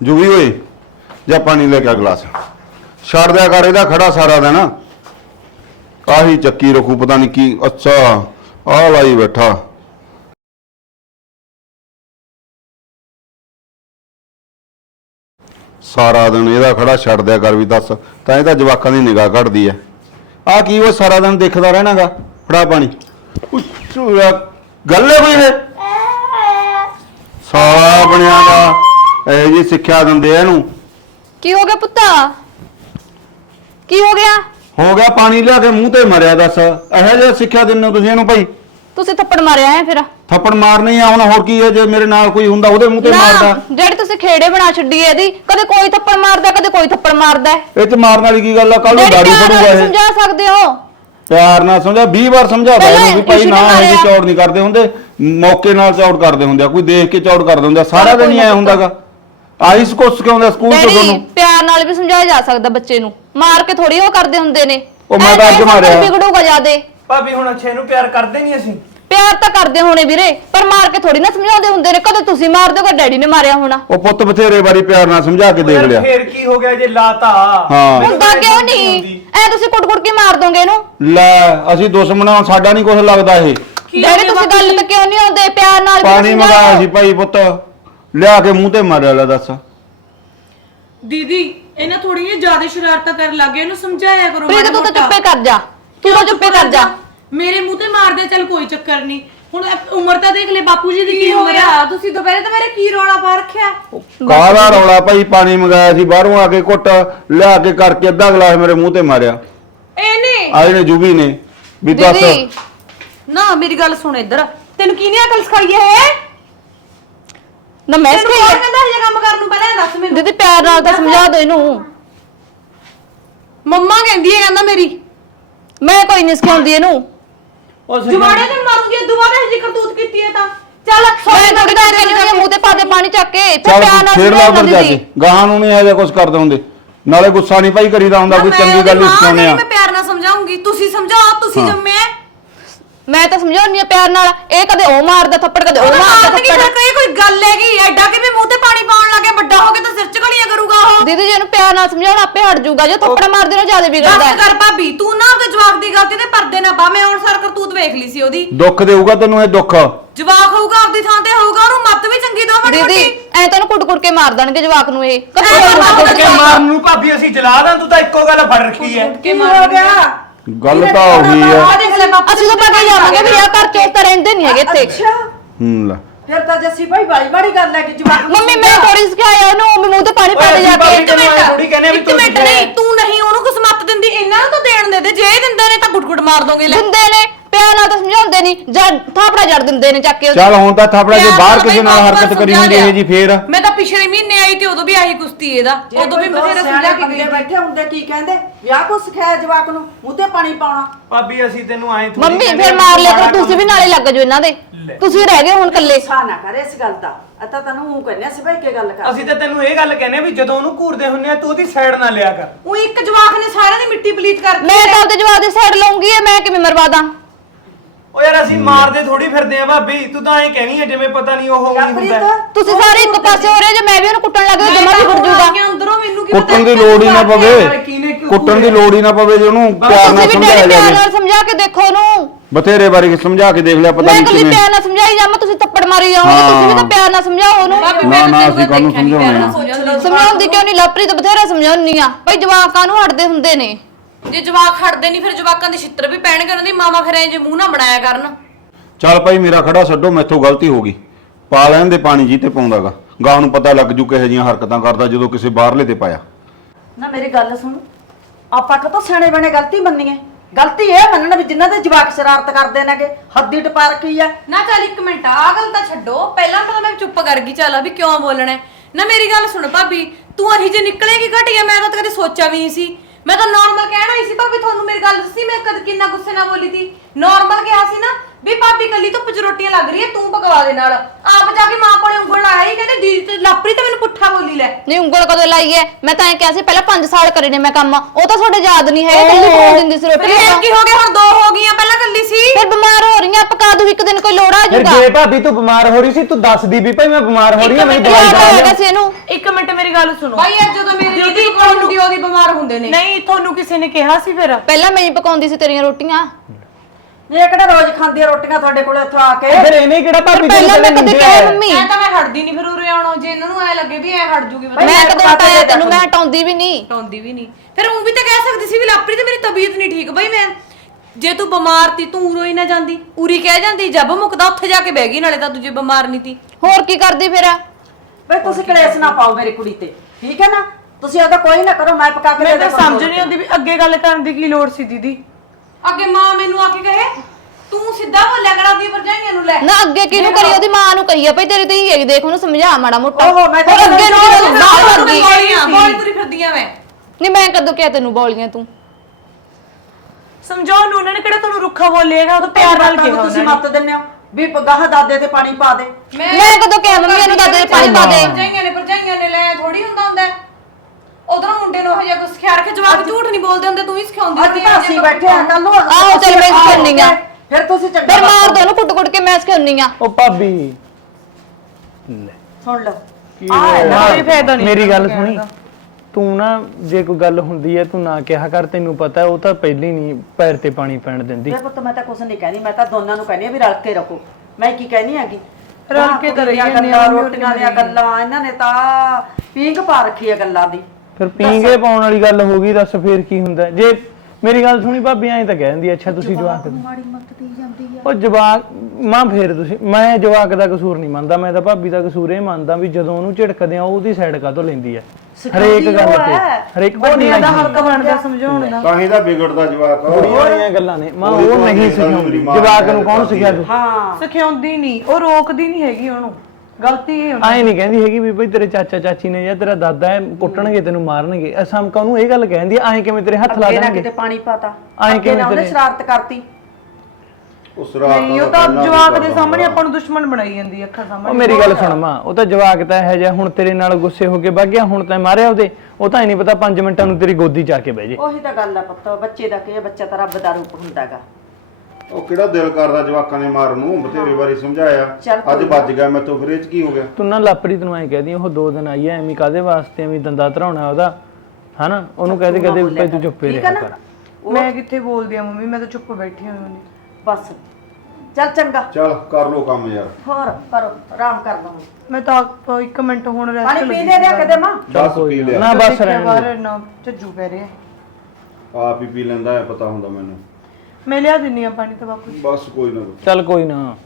ਜੁਗੀ ਓਏ ਜਾ ਪਾਣੀ ਲੈ ਕੇ ਆ ਗਲਾਸ। ਛੱਡ ਦਿਆ ਕਰ, ਇਹਦਾ ਖੜਾ ਸਾਰਾ ਦਿਨ। ਆਹੀ ਚੱਕੀ ਰੱਖੂ, ਪਤਾ ਨਹੀਂ ਕੀ, ਅੱਛਾ, ਆਹ ਲਾਈ ਬੈਠਾ। ਸਾਰਾ ਦਿਨ ਇਹਦਾ ਖੜਾ, ਛੱਡ ਦਿਆ ਕਰ ਵੀ ਦੱਸ, ਤਾਂ ਇਹ ਤਾਂ ਜਵਾਕਾਂ ਦੀ ਨਿਗਾਹ ਘਟਦੀ ਐ ਆ ਕੀ ਉਹ ਸਾਰਾ ਦਿਨ ਦੇਖਦਾ ਰਹਿਣਾਗਾ, ਫੜਾ ਪਾਣੀ। ਉੱਚੂ ਗੱਲੇ ਕੋਈ ਇਹ? ਸਾਲਾ ਬਣਿਆਗਾ। ਇਹ ਜੀ ਸਿੱਖਿਆ ਦਿੰਦੇ ਆ ਇਹਨੂੰ। ਕੀ ਹੋ ਗਿਆ ਪੁੱਤਾ? ਕੀ ਹੋ ਗਿਆ? ਹੋ ਗਿਆ ਪਾਣੀ ਲਿਆ ਕੇ ਮੂੰਹ ਤੇ ਮਰਿਆ ਦੱਸ। ਇਹੋ ਜਿਹਾ ਸਿੱਖਿਆ ਦਿੰਦੇ ਹੋ ਤੁਸੀਂ ਇਹਨੂੰ ਭਾਈ? ਤੁਸੀਂ ਥੱਪੜ ਮਾਰਿਆ ਹੈ ਫਿਰ। ਥੱਪੜ ਮਾਰਨੀ ਆ ਹੁਣ ਹੋਰ ਕੀ ਹੈ ਜੇ ਮੇਰੇ ਨਾਲ ਕੋਈ ਹੁੰਦਾ ਉਹਦੇ ਮੂੰਹ ਤੇ ਮਾਰਦਾ। ਜਿਹੜੇ ਤੁਸੀਂ ਖੇੜੇ ਬਣਾ ਛੱਡੀ ਹੈ ਇਹਦੀ ਕਦੇ ਕੋਈ ਥੱਪੜ ਮਾਰਦਾ ਕਦੇ ਕੋਈ ਥੱਪੜ ਮਾਰਦਾ ਹੈ। ਇਹ ਚ ਮਾਰਨ ਵਾਲੀ ਕੀ ਗੱਲ ਆ? ਕੱਲ ਨੂੰ ਡੈਡੀ ਗਾੜੀ ਪਿਆਰ ਨਾਲ ਫੜੂਗਾ ਇਹ। ਸਮਝਾ ਸਕਦੇ ਹੋ। ਪਿਆਰ ਨਾਲ ਸਮਝਾ 20 ਵਾਰ ਸਮਝਾਦਾ ਪਹਿਲਾਂ ਇਹਨੂੰ ਵੀ ਭਾਈ ਇਸ਼ੂ ਨਾ ਇਹ ਮਾਰਿਆ। ਚੌੜ ਨਹੀਂ ਕਰਦੇ ਹੁੰਦੇ। ਮੌਕੇ ਨਾਲ ਚੌੜ ਕਰਦੇ ਹੁੰਦੇ ਆ ਕੋਈ ਦੇਖ ਕੇ ਚੌੜ ਕਰਦੇ ਹੁੰਦੇ ਆ। ਸਾਰਾ ਦਿਨ ਹੀ ਐ ਹੁੰਦਾਗਾ। ਆਈ ਸਕੋਸ ਕਿਉਂ ਹੁੰਦਾ ਸਕੂਲ ਚ ਡੈਡੀ ਤੁਹਾਨੂੰ ਪਿਆਰ ਨਾਲ ਵੀ ਸਮਝਾਇਆ ਜਾ ਸਕਦਾ ਬੱਚੇ ਨੂੰ। ਮਾਰ ਕੇ ਥੋੜੀ ਉਹ ਕਰਦੇ ਹੁੰਦੇ ਨੇ। ਉਹ ਮੈਂ ਤਾਂ ਅੱਜ ਸਭ ਕੁਝ ਮਾਰਿਆ। ਵਿਗੜੂਗਾ ਜਿਆਦੇ। ਭਾਬੀ ਹੁਣ ਅੱਛੇ ਨੂੰ ਪਿਆਰ ਕਰਦੇ ਨਹੀਂ ਅਸੀਂ? ਪਿਆਰ ਤਾਂ ਕਰਦੇ ਹੋਣੇ ਵੀਰੇ ਪਰ ਮਾਰ ਕੇ ਥੋੜੀ ਨਾ ਸਮਝਾਉਂਦੇ ਹੁੰਦੇ ਨੇ। ਕਦੇ ਤੁਸੀਂ ਮਾਰਦੇ ਹੋ ਕਦੇ ਡੈਡੀ ਨੇ ਮਾਰਿਆ ਹੋਣਾ। ਉਹ ਪੁੱਤ ਬਥੇਰੇ ਵਾਰੀ ਪਿਆਰ ਨਾਲ ਸਮਝਾ ਕੇ ਦੇਖ ਲਿਆ। ਫੇਰ ਕੀ ਹੋ ਗਿਆ ਜੇ ਲਾਤਾ? ਹਾਂ। ਮੈਨੂੰ ਹੁੰਦਾ ਤਾਂ ਕਿਉਂ ਸਮਝ ਨਹੀਂ। ਆਉਂਦੀ। ਐ ਤੁਸੀਂ ਕੁੱਟ-ਕੁੱਟ ਕੇ ਮਾਰ ਦੋਗੇ ਇਹਨੂੰ? ਲੈ ਅਸੀਂ ਦੁਸ਼ਮਣ ਸਾਡਾ ਨਹੀਂ ਕੁਝ ਲੱਗਦਾ ਇਹ। ਡੈਡੀ ਤੁਸੀਂ ਗੱਲ ਤੇ ਕਿਉਂ ਨਹੀਂ ਆਉਂਦੇ? ਪਿਆਰ ਨਾਲ ਵੀ ਪਾਣੀ ਸਮਝਾਓ। ਮੰਗਾਇਆ ਸੀ ਭਾਈ ਪੁੱਤ। ਲਿਆ ਕੇ ਮੂੰਹ ਤੇ ਮਾਰਿਆ ਲੈ ਦੱਸ। ਦੀਦੀ ਇਹਨਾਂ ਥੋੜੀਆਂ ਜ਼ਿਆਦਾ ਸ਼ਰਾਰਤਾਂ ਕਰਨ ਲੱਗੇ ਇਹਨੂੰ ਸਮਝਾਇਆ ਕਰੋ ਪ੍ਰੀਤ ਤੂੰ ਤਾਂ। ਚੁੱਪੇ ਕਰ ਜਾ ਤੂੰ ਤਾਂ ਚੁੱਪੇ ਕਰ ਜਾ। ਮੇਰੇ ਮੂੰਹ ਤੇ ਮਾਰਦੇ ਚੱਲ ਕੋਈ ਚੱਕਰ ਨਹੀਂ। ਹੁਣ ਇਹ ਉਮਰ ਤਾਂ ਦੇਖ ਲੈ ਬਾਪੂ ਜੀ ਦੀ ਕੀ ਕੀ ਹੋ ਉਮਰ ਗਿਆ? ਆ ਤੁਸੀਂ ਦੁਪਹਿਰੇ ਤਾਂ ਮੇਰੇ ਕੀ ਰੌਲਾ ਪਾ ਰੱਖਿਆ? ਕਾਹਦਾ ਰੌਲਾ ਭਾਈ? ਪਾਣੀ ਮੰਗਾਇਆ ਸੀ ਬਾਹਰੋਂ ਆ ਕੇ ਘੁੱਟ ਲਿਆ ਕੇ ਕਰਕੇ ਅੱਧਾ ਗਲਾਸ ਮੇਰੇ ਮੂੰਹ ਤੇ ਮਾਰਿਆ। ਇਹਨੇ? ਆਏ ਨੇ ਜੁਬੀ ਨੇ। ਵੀ ਦੱਸ। ਦੀਦੀ। ਨਾ ਮੇਰੀ ਗੱਲ ਸੁਣ ਇੱਧਰ। ਤੈਨੂੰ ਕੀ ਨੇ ਅਕਲ ਸਿਖਾਈ ਹੈ? ਨਾ ਮੈਂ ਤੈਨੂੰ ਕੌਣ ਹੈ ਕਹਿੰਦਾ ਕੰਮ ਕਰਨ ਨੂੰ? ਪਹਿਲਾਂ ਇਹ ਦੱਸ ਮੈਨੂੰ। ਦੀਦੀ ਪਿਆਰ ਨਾਲ ਤਾਂ ਸਮਝਾ ਦੋ ਇਹਨੂੰ। ਮੰਮਾ ਕਹਿੰਦੀ ਹੈ ਕਹਿੰਦਾ ਮੇਰੀ। ਮੈਂ ਕੋਈ ਨਹੀਂ ਸਿਖਾਉਂਦੀ ਇਹਨੂੰ। ਉਹ ਜਵਾੜੇ ਤੇ ਮਾਰੂ ਜੇ ਦੁਬਾਰਾ ਇਹ ਕਰਤੂਤ ਕੀਤੀ ਹੈ ਤਾਂ। ਚੱਲ ਮੈਂ ਸੌਰੀ ਥੋੜੀ ਤਾਂ ਕਹਿੰਦੀ ਮੂੰਹ ਤੇ ਪਾ ਦੇ ਪਾਣੀ ਚੱਕ ਕੇ ਫਿਰ ਚੱਲ ਪਿਆਰ ਨਾਲ ਫੇਰ ਲਾ ਸਮਝਾਉਂਦਾ ਉਧਰ ਜਾ ਦੀਦੀ। ਕੇ ਗਾਹਾਂ ਨੂੰ ਨਹੀਂ ਇਹੋ ਜਿਹਾ ਕੁਝ ਕਰਦੇ ਹੁੰਦੇ। ਨਾਲੇ ਗੁੱਸਾ ਨਹੀਂ ਭਾਈ ਕਰੀਦਾ ਹੁੰਦਾ ਕੋਈ ਚੰਗੀ ਗੱਲ ਹੀ ਸਿਖਾਉਣੇ ਆ ਮੈਂ ਪਿਆਰ ਨਾਲ ਸਮਝਾਉਂਗੀ। ਤੁਸੀਂ ਸਮਝਾਓ ਤੁਸੀਂ ਹਾਂ। ਜੰਮੇ ਮੈਂ ਤਾਂ ਸਮਝਾਉਣੀ ਆ ਪਿਆਰ ਨਾਲ ਇਹ ਕਦੇ ਉਹ ਮਾਰਦਾ ਥੱਪੜ ਕਦੇ ਉਹ ਮਾਰਦਾ ਨਹੀਂ ਥੱਪੜ। ਕੋਈ ਕੋਈ ਗੱਲ ਹੈਗੀ ਐਡਾ ਕਿ ਵੀ ਮੂੰਹ ਤੇ ਪਾਣੀ ਪਾਉਣ ਲੱਗੇ ਵੱਡਾ ਹੋ ਕੇ ਤਾਂ ਸਿਰ ਚ ਘੜੀਆਂ ਕਰੂਗਾ ਉਹ। ਦੀਦੀ ਜੀ ਇਹਨੂੰ ਪਿਆਰ ਨਾਲ ਸਮਝਾਉਣਾ ਆਪੇ ਹਟ ਜਾਊਗਾ। ਜੇ ਥੱਪੜ ਮਾਰਦੇ ਨੂੰ ਜ਼ਿਆਦਾ ਵਿਗੜਦਾ ਬਸ ਕਰ ਭਾਬੀ ਤੂੰ ਨਾ ਉਹਦੇ ਜਵਾਬ ਦੀ ਗਲਤੀ ਤੇ ਪਰਦੇ ਨਾ ਪਾ ਮੈਂ ਹੁਣ ਸਰ ਕਰਤੂਤ ਵੇਖ ਲਈ ਸੀ ਉਹਦੀ। ਦੁੱਖ ਦੇਊਗਾ ਤੈਨੂੰ ਇਹ ਦੁੱਖ? ਜਵਾਬ ਹੋਊਗਾ ਆਪਦੀ ਥਾਂ ਤੇ ਹੋਊਗਾ ਉਹਨੂੰ ਮੱਤ ਵੀ ਚੰਗੀ ਦੋ ਬੜੀ ਦੀਦੀ ਐ ਤਾਂ ਕੁੱਟ ਕੁੱਟ ਕੇ ਮਾਰ ਦੇਣਗੇ ਜਵਾਕ ਨੂੰ ਇਹ। ਕਦੇ ਐਂ ਮਾਰ ਕੇ ਕੇ ਮਾਰਨ ਨੂੰ ਭਾਬੀ ਅਸੀਂ ਜਲਾ ਦਾਂ ਤੂੰ ਤਾਂ ਇੱਕੋ ਗੱਲ ਫੜ ਰੱਖੀ ਹੈ। ਕੀ ਹੋ ਗਿਆ? ਗੱਲ ਤਾਂ ਉਹੀ ਆ। ਆ ਦੇਖ ਲੈ ਬਾਪੂ ਅਸੀਂ ਤਾਂ ਪਤਾ ਜਾਵਾਂਗੇ ਵੀ ਇਹ ਘਰ ਚੋਰ ਤਾਂ ਰਹਿੰਦੇ ਨਹੀਂ ਹੈਗੇ ਇੱਥੇ। ਅੱਛਾ। ਹੂੰ ਲੈ। ਫਿਰ ਤਾਂ ਜੱਸੀ ਭਾਈ ਬਾਈ ਬਾੜੀ ਗੱਲ ਹੈ ਕਿ ਜਵਾਕ ਨੂੰ ਮੰਮੀ ਮੈਂ ਥੋੜੀ ਸਿਖਾਇਆ ਉਹਨੂੰ ਉਹ ਮੂੰਹ ਤੇ ਪਾਣੀ ਪਾ ਦੇ ਜਾ ਕੇ ਤੈਨੂੰ ਐਂ ਥੋੜੀ ਕਹਿੰਦੇ ਆ ਵੀ ਇੱਕ ਮਿੰਟ। ਨਹੀਂ ਤੂੰ ਨਹੀਂ ਉਹਨੂੰ ਕੁਛ ਮੱਤ ਦਿੰਦੀ ਇਹਨਾਂ ਨੂੰ ਤਾਂ ਦੇਣ ਦੇ ਦੇ ਜੇ ਇਹ ਦਿੰਦੇ ਨੇ ਤਾਂ ਗੁੱਟ-ਗੁੱਟ ਮਾਰ ਦੋਗੇ ਲੈ। ਦਿੰਦੇ ਨੇ। ਪਿਆਰ ਨਾਲ ਤਾਂ ਸਮਝਾਉਂਦੇ ਨਹੀਂ ਜਦ ਥਾਪੜਾ ਜੜ ਦਿੰਦੇ ਨੇ ਚੱਕ ਕੇ ਉਹਦੇ। ਚੱਲ ਹੁਣ ਤਾਂ ਥਾਪੜਾ ਜੇ ਬਾਹਰ ਕਿਸੇ ਨਾਲ ਹਰਕਤ ਕਰੀ ਹੁੰਦੀ ਇਹ। ਜੀ ਫੇਰ। ਮੈਂ ਤਾਂ ਪਿਛਲੇ ਮਹੀਨੇ ਆਈ ਤੇ ਉਦੋਂ ਵੀ ਆਹੀ ਕੁਸ਼ਤੀ ਇਹਦਾ ਜੇ ਉਦੋਂ ਵੀ ਕੋਈ ਦੋ ਬਥੇਰਾ ਸਿਆਣੇ ਸਮਝਾ ਕੇ ਬੰਦੇ ਗਈ। ਬੈਠੇ ਹੁੰਦੇ ਕੀ ਕਹਿੰਦੇ? ਵਿਆਹ ਕੋ ਸਿਖਾਇਆ ਜਵਾਕ ਨੂੰ ਮੂੰਹ ਤੇ ਪਾਣੀ ਪਾਉਣਾ। ਭਾਬੀ ਅਸੀਂ ਤੈਨੂੰ ਐਂ ਥੋੜੀ ਮੰਮੀ ਕਹਿੰਦੇ ਫਿਰ ਮਾਰ ਲਿਆ ਕਰੋ ਤੁਸੀਂ ਵੀ ਨਾਲੇ ਲੱਗ ਜਾਓ ਇਹਨਾਂ ਦੇ। ਤੁਸੀਂ ਰਹਿ ਗਏ ਹੁਣ ਇਕੱਲੇ। ਗੁੱਸਾ ਨਾ ਕਰ ਇਸ ਗੱਲ ਦਾ। ਅਤਾ ਤੈਨੂੰ ਉਹ ਕਹਿੰਦੇ ਸੀ ਭਾਈ ਕੀ ਗੱਲ ਕਰ ਅਸੀਂ ਤਾਂ ਤੈਨੂੰ ਇਹ ਗੱਲ ਕਹਿੰਦੇ ਆ ਵੀ ਜਦੋਂ ਉਹਨੂੰ ਘੂਰਦੇ ਹੁੰਨੇ ਆ ਤੂੰ ਉਹਦੀ ਸਾਈਡ ਨਾ ਲਿਆ ਕਰ। ਉਹ ਇੱਕ ਜਵਾਕ ਨੇ ਸਾਰਿਆਂ ਦੀ ਮਿੱਟੀ ਪਲੀਤ ਕਰਤੀ ਮੈਂ ਤਾਂ ਉਹਦੇ ਜਵਾਬ ਦੀ ਸਾਈਡ ਲਊਂਗੀ ਇਹ ਮੈਂ ਕਿਵੇਂ ਮਰਵਾਦਾ ਓ ਯਾਰ ਅਸੀਂ ਮਾਰਦੇ ਥੋੜੀ ਫਿਰਦੇ ਆ ਭਾਬੀ ਤੂੰ ਤਾਂ ਐਂ ਕਹਿਣੀ ਆ ਜਿਵੇਂ ਪਤਾ ਨਹੀਂ ਉਹ ਨਹੀਂ ਹੁੰਦਾ। ਤੁਸੀਂ ਸਾਰੇ ਇੱਕ ਪਾਸੇ ਹੋ ਰਹੇ ਜੇ ਮੈਂ ਵੀ ਉਹਨੂੰ ਕੁੱਟਣ ਲੱਗ ਗਈ ਜਮਾ ਵੀ ਗੁੱਟ ਜੂਗਾ। ਕਿ ਅੰਦਰੋਂ ਮੈਨੂੰ ਕੀ ਕੁੱਟਣ ਦੀ ਲੋੜ ਹੀ ਨਾ ਪਵੇ। ਕਿਹਨੇ ਕਿਉਂ ਕੁੱਟਣ ਦੀ ਲੋੜ ਹੀ ਨਾ ਪਵੇ ਜੇ ਉਹਨੂੰ ਪਿਆਰ ਨਾਲ ਵੀ ਸਮਝਾਇਆ ਡੈਡੀ ਪਿਆਰ ਜਾਵੇ। ਨਾਲ ਸਮਝਾ ਕੇ ਦੇਖੋ ਉਹਨੂੰ। ਬਥੇਰੇ ਵਾਰੀ ਸਮਝਾ ਕੇ ਦੇਖ ਲਿਆ ਪਤਾ ਮੈਂ ਨਹੀਂ ਕੱਲੀ ਕਿਵੇਂ। ਪਿਆਰ ਨਾਲ ਸਮਝਾਈ ਜਾਵਾਂ ਤੁਸੀਂ ਥੱਪੜ ਮਾਰੀ ਜਾਓਗੇ ਤੁਸੀਂ ਵੀ ਤਾਂ ਪਿਆਰ ਨਾਲ ਸਮਝਾਓ ਉਹਨੂੰ। ਨਾ ਨਾ ਅਸੀਂ ਕਾਹਨੂੰ ਸਮਝਾਉਣੇ ਆ? ਸਮਝਾਉਂਦੀ ਕਿਉਂ ਨਹੀਂ ਲਾਪਰੀ ਤਾਂ ਬਥੇਰਾ ਸਮਝਾਉਣੀ ਆ। ਭਾਈ ਜਵਾਕਾਂ ਨੂੰ ਹਟਦੇ ਹੁੰਦੇ ਨੇ। ਜੇ ਜਵਾਕ ਹਟਦੇ ਨਹੀਂ ਫਿਰ ਜਵਾਕਾਂ ਦੇ ਛਿੱਤਰ ਵੀ ਪੈਣਗੇ ਉਹਨਾਂ ਦੀ ਮਾਮਾ ਫਿਰ ਐਂ ਜੇ ਮੂੰਹ ਨਾ ਬਣਾਇਆ ਕਰਨ। ਚੱਲ ਭਾਈ ਮੇਰਾ ਖੜਾ ਛੱਡੋ ਮੈਥੋਂ ਗਲਤੀ ਹੋ ਗਈ। ਪਾ ਲੈਣ ਦੇ ਪਾਣੀ ਜੀ ਤੇ ਪਾਉਂਦਾਗਾ। ਗਾਂ ਨੂੰ ਪਤਾ ਲੱਗ ਜੂ ਕਿਹੋ ਜਿਹੀਆਂ ਹਰਕਤਾਂ ਕਰਦਾ ਜਦੋਂ ਕਿਸੇ ਬਾਹਰਲੇ ਤੇ ਪਾਇਆ। ਨਾ ਮੇਰੀ ਗੱਲ ਸੁਣ। ਆਪਾਂ ਕਦੋਂ ਸਿਆਣੇ ਬਣੇ ਗਲਤੀ ਮੰਨੀਏ? ਗਲਤੀ ਇਹ ਮੰਨਣਾ ਵੀ ਜਿਨ੍ਹਾਂ ਦੇ ਜਵਾਕ ਸ਼ਰਾਰਤ ਕਰਦੇ ਨੇਗੇ ਹੱਦੀ ਟਪਾ ਰੱਖੀ ਆ? ਨਾ ਚੱਲ ਇੱਕ ਮਿੰਟ ਆ ਗੱਲ ਤਾਂ ਛੱਡੋ। ਪਹਿਲਾਂ ਤਾਂ ਮੈਂ ਚੁੱਪ ਕਰ ਗਈ ਚੱਲ ਵੀ ਕਿਉਂ ਬੋਲਣਾ ਹੈ। ਨਾ ਮੇਰੀ ਗੱਲ ਸੁਣ ਭਾਬੀ ਤੂੰ ਅਹੀ ਜੇ ਨਿਕਲੇਗੀ ਘਟਿਆ ਮੈਂ ਤਾਂ ਕਦੇ ਸੋਚਿਆ ਵੀ ਨਹੀਂ ਸੀ। ਮੈਂ ਤਾਂ ਨਾਰਮਲ ਕਹਿਣਾ ਹੀ ਸੀ ਭਾਵੇਂ ਤੁਹਾਨੂੰ ਮੇਰੀ ਗੱਲ ਦੱਸੀ, ਮੈਂ ਕਦ ਕਿੰਨਾ ਗੁੱਸੇ ਨਾਲ ਬੋਲੀ ਸੀ। ਨਾਰਮਲ ਕਿਹਾ ਸੀ ਨਾ ਵੀ ਭਾਬੀ ਕੱਲੀ ਧੁੱਪ ਚ ਰੋਟੀਆਂ ਲੱਗ ਰਹੀ ਹੈ ਤੂੰ ਪਕਵਾ ਦੇ ਨਾਲ। ਆਪ ਜਾ ਕੇ ਮਾਂ ਕੋਲੇ ਉਂਗਲ ਲਾਇਆ ਹੀ ਕਹਿੰਦੇ ਦੀਦੀ ਤੇ ਲਾਪਰੀ ਤੇ ਮੈਨੂੰ ਪੁੱਠਾ ਬੋਲੀ ਲੈ। ਨਹੀਂ ਉਂਗਲ ਕਦੋਂ ਲਾਈ ਐ ਮੈਂ ਤਾਂ ਐ ਕਿਹਾ ਸੀ ਪਹਿਲਾਂ 5 ਸਾਲ ਕਰੇ ਨੇ ਮੈਂ ਕੰਮ। ਉਹ ਤਾਂ ਤੁਹਾਡੇ ਯਾਦ ਨਹੀਂ ਹੈਗੇ ਕੱਲੀ ਪਕਾਉਣ ਦਿੰਦੀ ਸੀ ਰੋਟੀ ਫੇਰ ਕੀ ਹੋ ਗਿਆ? ਹੁਣ ਦੋ ਹੋ ਗਈਆਂ ਪਹਿਲਾਂ ਕੱਲੀ ਸੀ। ਫਿਰ ਬਿਮਾਰ ਹੋ ਰਹੀਆਂ ਪਕਾ ਦੂ ਇੱਕ ਦਿਨ ਕੋਈ ਲੋੜ ਆ ਫਿਰ ਜੇ ਭਾਬੀ ਤੂੰ ਬਿਮਾਰ ਹੋ ਰਹੀ ਸੀ ਤੂੰ ਦੱਸਦੀ ਵੀ ਭਾਈ ਮੈਂ ਬਿਮਾਰ ਹੋ ਰਹੀ ਹਾਂ ਮੈਨੂੰ ਦਵਾਈ ਦਵਾ ਹੈਗਾ ਸੀ ਇਹਨੂੰ। ਇੱਕ ਮਿੰਟ ਮੇਰੀ ਗੱਲ ਸੁਣੋ। ਬਾਈ ਅੱਜ ਜਦੋਂ ਮੇਰੀ ਦੀਦੀ ਕੋਲ ਹੁੰਦੀ ਉਹਦੀ ਬਿਮਾਰ ਹੁੰਦੇ ਨੇ। ਨਹੀਂ ਤੁਹਾਨੂੰ ਕਿਸੇ ਨੇ ਕਿਹਾ ਸੀ ਫਿਰ? ਪਹਿਲਾਂ ਮੈਂ ਹੀ ਪਕਾਉਂਦੀ ਸੀ ਤੇਰੀਆਂ ਰੋਟੀਆਂ। ਇਹ ਕਿਹੜਾ ਰੋਜ਼ ਖਾਂਦੀ ਆ ਰੋਟੀਆਂ ਤੁਹਾਡੇ ਕੋਲੇ ਉੱਥੋਂ ਆ ਕੇ? ਫਿਰ ਇਹਨੇ ਕਿਹੜਾ ਭਾਬੀ ਪਹਿਲਾਂ ਮੈਂ ਕਦੇ ਕਿਹਾ ਮੰਮੀ ਐ ਤਾਂ ਮੈਂ ਹਟਦੀ ਨਹੀਂ ਫਿਰ ਉਰੇ ਆਉਣੋਂ ਜੇ ਇਹਨਾਂ ਨੂੰ ਐ ਲੱਗੇ ਵੀ ਐ ਹਟ ਜੂਗੀ ਪਤਾ ਮੈਂ ਕਦੇ ਦਿਆ ਤੈਨੂੰ ਮੈਂ ਹਟਾਉਂਦੀ ਵੀ ਨਹੀਂ। ਟਾਉਂਦੀ ਵੀ ਨਹੀਂ। ਫਿਰ ਉਹ ਵੀ ਤਾਂ ਕਹਿ ਸਕਦੀ ਸੀ ਵੀ ਲਾਪਰੀ ਤੇ ਮੇਰੀ ਤਬੀਅਤ ਨਹੀਂ ਠੀਕ। ਬਈ ਮੈਂ ਜੇ ਤੂੰ ਬਿਮਾਰ ਤੀ ਤੂੰ ਉਰੋਂ ਹੀ ਨਾ ਜਾਂਦੀ। ਉਰੀ ਕਹਿ ਜਾਂਦੀ ਜੱਬ ਮੁਕਦਾ ਉੱਥੇ ਜਾ ਕੇ ਬਹਿ ਗਈ ਨਾਲੇ ਤਾਂ ਦੂਜੇ ਬਿਮਾਰ ਨਹੀਂ ਤੀ। ਹੋਰ ਕੀ ਕਰਦੀ ਫਿਰ? ਬਈ ਤੁਸੀਂ ਕਲੇਸ਼ ਨਾ ਪਾਓ ਮੇਰੀ ਕੁੜੀ ਤੇ। ਠੀਕ ਹੈ ਨਾ? ਤੁਸੀਂ ਉਹਦਾ ਕੋਈ ਨਾ ਕਰੋ ਮੈਂ ਪਕਾ ਕੇ ਦੇ ਮੈਨੂੰ ਦਿਆ ਸਮਝ ਨਹੀਂ ਆਉਂਦੀ ਵੀ ਅੱਗੇ ਗੱਲ ਕਰਨ ਦੀ ਕੀ ਲੋੜ ਸੀ ਦੀਦੀ? ਅੱਗੇ ਮਾਂ ਮੈਨੂੰ ਆ ਕੇ ਕਹੇ ਤੂੰ ਸਿੱਧਾ ਬੋਲਿਆ ਕਰ ਆਪਣੀ ਭਰਜਾਈਆਂ ਨੂੰ ਲੈ। ਨਾ ਅੱਗੇ ਕਿਹਨੂੰ ਕਰੀ ਉਹਦੀ ਮਾਂ ਨੂੰ ਕਹੀ ਆ ਭਈ ਤੇਰੀ ਤੇ ਹੀ ਹੈਗੀ ਦੇਖ ਉਹਨੂੰ ਸਮਝਾ ਮਾੜਾ ਮੋਟਾ। ਓਹੋ, ਮੈਂ ਤਾਂ ਹੋਰ ਅੱਗੇ ਨੂੰ ਜਦੋਂ ਗੋਲੀਆਂ ਗੋਲੀ ਤੁਰੀ ਫਿਰਦੀਆਂ ਮੈਂ। ਨਹੀਂ ਮੈਂ ਕਦੋਂ ਕਿਹਾ ਤੈਨੂੰ ਬੋਲੀਆਂ ਤੂੰ? ਸਮਝਾਉਣ ਨੂੰ ਉਹਨਾਂ ਨੇ ਕਿਹੜਾ ਤੁਹਾਨੂੰ ਰੁੱਖਾ ਬੋਲੇਗਾ ਉਹ ਤਾਂ ਪਿਆਰ ਨਾਲ ਕਿਹਾ ਤੁਸੀਂ ਮੱਤ ਦਿੰਦੇ ਹੋ ਵੀ ਗਾਹ ਦਾਦੇ ਤੇ ਪਾਣੀ ਪਾ ਦੇ। ਮੈਂ ਕਦੋਂ ਕਿਹਾ ਮੰਮੀ ਇਹਨੂੰ ਦਾਦੇ ਦੇ ਪਾਣੀ ਪਾ ਦੇ। ਭਰਜਾਈਆਂ ਨੇ ਭਰਜਾਈਆਂ ਨੇ ਲੈ ਥੋੜੀ ਹੁੰਦਾ ਹੁੰਦਾ। ਉਧਰੋਂ ਮੁੰਡੇ ਨੂੰ ਉਹ ਜਿਹਾ ਕੁਝ ਸਿਖਾ ਰੱਖਿਆ। ਜਵਾਕ ਝੂਠ ਨਹੀਂ ਬੋਲਦੇ ਹੁੰਦੇ ਤੂੰ ਹੀ ਸਿਖਾਉਂਦੀ ਅੱਜ ਤਾਂ ਅਸੀਂ ਬੈਠੇ ਆ ਕੱਲ ਨੂੰ ਆਹੋ, ਚੱਲ ਮੈਂ ਸਿਖਾਉਂਦੀ ਆ। ਫਿਰ ਤੁਸੀਂ ਚੰਗਾ ਫਿਰ ਮਾਰ ਵਰਤੋ। ਦੋ ਉਹਨੂੰ ਕੁੱਟ ਕੁੱਟ ਕੇ ਮੈਂ ਸਿਖਾਉਣੀ ਆ। ਉਹ ਭਾਬੀ। ਲੈ। ਸੁਣ ਲਓ ਕੋਈ ਫਾਇਦਾ ਨਹੀਂ ਮੇਰੀ ਗੱਲ ਸੁਣੀ। ਤੂੰ ਨਾ ਜੇ ਕੋਈ ਗੱਲ ਹੁੰਦੀ ਹੈ ਤੂੰ ਨਾ ਕਿਹਾ ਕਰ ਤੈਨੂੰ ਪਤਾ ਹੈ, ਉਹ ਤਾਂ ਪਹਿਲੀ ਨਹੀਂ ਪੈਰ ਤੇ ਪਾਣੀ ਪੈਣ ਦਿੰਦੀ। ਵੇ ਪੁੱਤ ਮੈਂ ਤਾਂ ਕੁਛ ਨਹੀਂ ਕਹਿਣੀ ਮੈਂ ਤਾਂ ਦੋਨਾਂ ਨੂੰ ਕਹਿਣੀ ਆ ਵੀ ਰਲ ਕੇ ਰੱਖੋ ਮੈਂ ਕੀ ਕਹਿਣੀ ਹੈਗੀ? ਰਲ ਕੇ ਤਾਂ ਆ, ਰੋਟੀਆਂ ਦੀਆਂ ਗੱਲਾਂ ਇਹਨਾਂ ਨੇ ਤਾਂ ਪੀਂਘ ਪਾ ਰੱਖੀ ਹੈ ਗੱਲਾਂ ਦੀ। ਫਿਰ ਪੀਂਗੇ ਪਾਉਣ ਵਾਲੀ ਗੱਲ ਹੋ ਗਈ ਦੱਸ ਫੇਰ ਕੀ ਹੁੰਦਾ? ਜੇ ਮੇਰੀ ਗੱਲ ਸੁਣੀ ਭਾਬੀ ਐਂ ਤਾਂ ਕਹਿ ਦਿੰਦੀ ਅੱਛਾ ਤੁਸੀਂ ਜਵਾਕ ਦੇ ਮਾੜੀ ਮੱਤ ਦੀ ਜਾਂਦੀ ਆ। ਉਹ ਜਵਾਕ ਮਾਂ ਫੇਰ ਤੁਸੀਂ ਮੈਂ ਜਵਾਕ ਦਾ ਕਸੂਰ ਨਹੀਂ ਮੰਨਦਾ ਮੈਂ ਤਾਂ ਭਾਬੀ ਦਾ ਕਸੂਰ ਇਹ ਮੰਨਦਾ ਵੀ ਜਦੋਂ ਉਹਨੂੰ ਝਿੜਕਦੇ ਆ ਉਹਦੀ ਸਾਈਡ ਕਾਹਤੋਂ ਲੈਂਦੀ ਹੈ ਹਰੇਕ ਸਿਖਾਉਂਦੀ ਗੱਲ ਤੇ। ਹਰੇਕ ਵੱਡਿਆਂ ਦਾ ਹੱਕ ਬਣਦਾ ਸਮਝਾਉਣ ਦਾ। ਤਾਂ ਹੀ ਤਾਂ ਵਿਗੜਦਾ ਜਵਾਕ। ਵਾਲੀਆਂ ਗੱਲਾਂ ਨੇ। ਮਾਂ ਉਹ ਨਹੀਂ ਸਿਖਾਉਂਦੀ। ਜਵਾਕ ਨੂੰ ਕੌਣ ਕਰਦੀ ਸਿਖਾ ਹੈ। ਦੂ? ਹਾਂ। ਸਿਖਾਉਂਦੀ ਨਹੀਂ ਉਹ ਰੋਕਦੀ ਨਹੀਂ ਹੈਗੀ ਉਹਨੂੰ। ਗਲਤੀ ਇਹ ਹੁੰਦੀ ਐਂ ਨਹੀਂ ਕਹਿੰਦੀ ਹੈਗੀ ਵੀ ਬਈ ਤੇਰੇ ਚਾਚਾ ਚਾਚੀ ਨੇ ਜਾਂ ਤੇਰਾ ਦਾਦਾ ਹੈ ਕੁੱਟਣਗੇ ਤੈਨੂੰ ਮਾਰਨਗੇ। ਅਸਮਕਾ ਉਹਨੂੰ ਇਹ ਗੱਲ ਕਹਿੰਦੀ ਐ ਐਂ ਕਿਵੇਂ ਤੇਰੇ ਹੱਥ ਲਾ ਅੱਗੇ ਨਾ ਦੇਣਗੇ? ਕਿਤੇ ਪਾਣੀ ਪਾਤਾ। ਆਏਂ ਅੱਗੇ ਕਿਵੇਂ ਨਾ ਉਹਨੇ ਤੇਰੇ- ਸ਼ਰਾਰਤ ਕਰਤੀ। ਉਸ ਰਾਤ ਨਹੀਂ ਉਹ ਤਾਂ ਜਵਾਕ ਦੇ ਸਾਹਮਣੇ ਆਪਾਂ ਨੂੰ ਦੁਸ਼ਮਣ ਬਣਾਈ ਜਾਂਦੀ ਹੈ ਅੱਖਾਂ ਉਹ ਸਾਹਮਣੇ ਮੇਰੀ ਗੱਲ ਸੁਣ ਮਾਂ ਉਹ ਤਾਂ ਜਵਾਕ ਤਾਂ ਹੈ ਜਿਹਾ ਹੁਣ ਤੇਰੇ ਨਾਲ ਗੁੱਸੇ ਹੋ ਕੇ ਵਗ ਗਿਆ ਹੁਣ ਤਾਂ ਮਾਰਿਆ ਉਹਦੇ। ਉਹ ਤਾਂ ਹੀ ਨਹੀਂ ਪਤਾ 5 ਮਿੰਟਾਂ ਨੂੰ ਤੇਰੀ ਗੋਦੀ ਚ ਆ ਕੇ ਬਹਿ ਜੇ। ਉਹੀ ਤਾਂ ਗੱਲ ਆ ਪੁੱਤ ਬੱਚੇ ਦਾ ਕੀ ਹੈ ਬੱਚਾ ਤਾਂ ਰੱਬ ਦਾ ਰੂਪ ਹੁੰਦਾਗਾ। ਉਹ ਕਿਹੜਾ ਦਿਲ ਕਰਦਾ ਜਵਾਕਾਂ ਨੇ ਮਾਰਨ ਨੂੰ? ਬਥੇਰੇ ਵਾਰੀ ਸਮਝਾਇਆ। ਚੱਲ ਅੱਜ ਵੱਜ ਗਿਆ ਮੈਂ ਤੋਂ ਫਿਰ ਇਹ ਚ ਕੀ ਹੋ ਗਿਆ? ਤੂੰ ਨਾ ਲਾਪਰੀ ਤੈਨੂੰ ਐਂ ਕਹਦੀ ਉਹ ਦੋ ਦਿਨ ਆਈ ਐ ਐਵੇਂ ਕਾਦੇ ਵਾਸਤੇ ਐਵੇਂ ਦੰਦਾ ਧਰਾਉਣਾ ਉਹਦਾ? ਹਨਾ? ਉਹਨੂੰ ਕਹਦੇ ਕਦੇ ਭਾਈ ਤੂੰ ਚੁੱਪੇ ਠੀਕ ਆ ਰਿਹਾ ਨਾ? ਕਰ। ਮੈਂ ਕਿੱਥੇ ਬੋਲਦੀ ਆ ਮੰਮੀ? ਮੈਂ ਤਾਂ ਚੁੱਪ ਬੈਠੀ ਹੋਈ ਹਾਂ ਬਸ। ਚੱਲ ਚੰਗਾ। ਚੱਲ ਕਰ ਲੋ ਕੰਮ ਯਾਰ। ਹੋਰ ਕਰੋ ਆਰਾਮ ਕਰ ਲਓ। ਮੈਂ ਤਾਂ ਆਪ- ਇੱਕ ਮਿੰਟ ਹੁਣ ਰੈਸਟ ਪਾਣੀ ਪੀ ਲੈ ਰਿਆ ਕਦੇ ਮਾਂ? ਬਸ ਪੀ ਲਿਆ। ਨਾ ਬਸ ਰਹਿਣ ਦੇ। ਬਾਹਰ ਨਾ ਝੱਜੂ ਪੈ ਰਿਹਾ। ਆਪ ਹੀ ਪੀ ਲੈਂਦਾ ਹੈ ਪਤਾ ਹੁੰਦਾ ਮੈਨੂੰ। ਮੈਂ ਲਿਆ ਦਿੰਨੀ ਆ ਪਾਣੀ ਤਾਂ ਬਾਪੂ ਜੀ। ਬਸ ਕੋਈ ਨਾ। ਚੱਲ ਕੋਈ ਨਾ।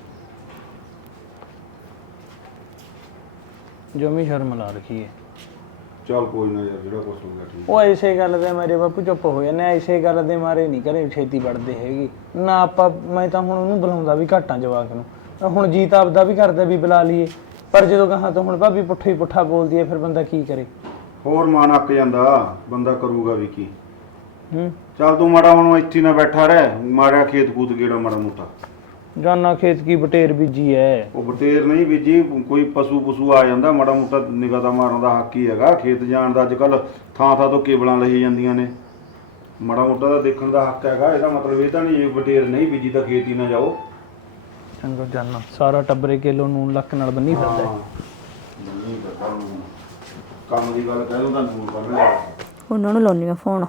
ਜਮੀ ਸ਼ਰਮ ਲਾ ਰੱਖੀ ਹੈ ਚੱਲ ਕੋਈ ਨਾ ਯਾਰ ਜਿਹੜਾ ਕੁਛ ਹੋ ਗਿਆ ਠੀਕ। ਉਹ ਐਸੇ ਗੱਲ ਦੇ ਮੇਰੇ ਬਾਪੂ ਚੁੱਪ ਹੋ ਜਾਂਦੇ ਆ, ਐਸੇ ਗੱਲ ਦੇ ਮਾਰੇ ਨਹੀਂ ਕਰੇ ਛੇਤੀ ਵੜਦੇ ਹੈਗੀ। ਨਾ ਆਪਾਂ ਮੈਂ ਤਾਂ ਹੁਣ ਉਹਨੂੰ ਬੁਲਾਉਂਦਾ ਵੀ ਘਾਟਾਂ ਜਵਾਕ ਨੂੰ। ਹੁਣ ਜੀਤ ਆਪਦਾ ਵੀ ਕਰਦਾ ਵੀ ਬੁਲਾ ਲਈਏ। ਪਰ ਜਦੋਂ ਕਹਾਂ ਤਾਂ ਹੁਣ ਭਾਬੀ ਪੁੱਠਾ ਹੀ ਪੁੱਠਾ ਬੋਲਦੀ ਹੈ ਫਿਰ ਬੰਦਾ ਕੀ ਕਰੇ? ਹੋਰ ਮਨ ਅੱਕ ਜਾਂਦਾ। ਬੰਦਾ ਕਰੂਗਾ ਵੀ ਕੀ। ਹੂੰ। ਚੱਲ ਤੂੰ ਮਾੜਾ ਹੁਣ ਇੱਥੇ ਨਾ ਬੈਠਾ ਰਹਿ। ਮਾਰਿਆ ਖੇਤ ਕੂਦ ਗੇੜਾ ਮਾੜਾ ਮੋਟਾ? ਜਾਨਾ ਖੇਤ ਕੀ ਬਟੇਰ ਬੀਜੀ ਐ। ਉਹ ਬਟੇਰ ਨਹੀਂ ਬੀਜੀ ਕੋਈ ਪਸ਼ੂ ਪਸ਼ੂ ਆ ਜਾਂਦਾ ਮਾੜਾ ਮੋਟਾ ਨਿਗਾਹ ਦਾ ਮਾਰਨ ਦਾ ਹੱਕ ਹੀ ਹੈਗਾ। ਖੇਤ ਜਾਣ ਦਾ ਅੱਜ ਕੱਲ ਥਾਂ ਥਾਂ ਤੋਂ ਕੇਬਲਾਂ ਲਈ ਜਾਂਦੀਆਂ ਨੇ। ਮਾੜਾ ਮੋਟਾ ਦਾ ਦੇਖਣ ਦਾ ਹੱਕ ਹੈਗਾ ਇਹਦਾ ਮਤਲਬ ਇਹ ਤਾਂ ਨਹੀਂ ਜੇ ਬਟੇਰ ਨਹੀਂ ਬੀਜੀ ਤਾਂ ਖੇਤ ਹੀ ਨਾ ਜਾਓ। ਚੰਗਾ ਜਾਨਾ ਸਾਰਾ ਟੱਬਰੇ ਕਿਲੋ ਨੂਨ ਲੱਕ ਨਾਲ ਬੰਨੀ ਫਿਰਦਾ ਹੈ। ਕੰਮ ਦੀ ਗੱਲ ਕਹਿ ਦੋ ਤਾਂ ਨੂਰ ਬੰਨ ਲਿਆ ਉਹਨਾਂ ਨੂੰ ਲਾਉਣੀ ਆ ਫੋਨ।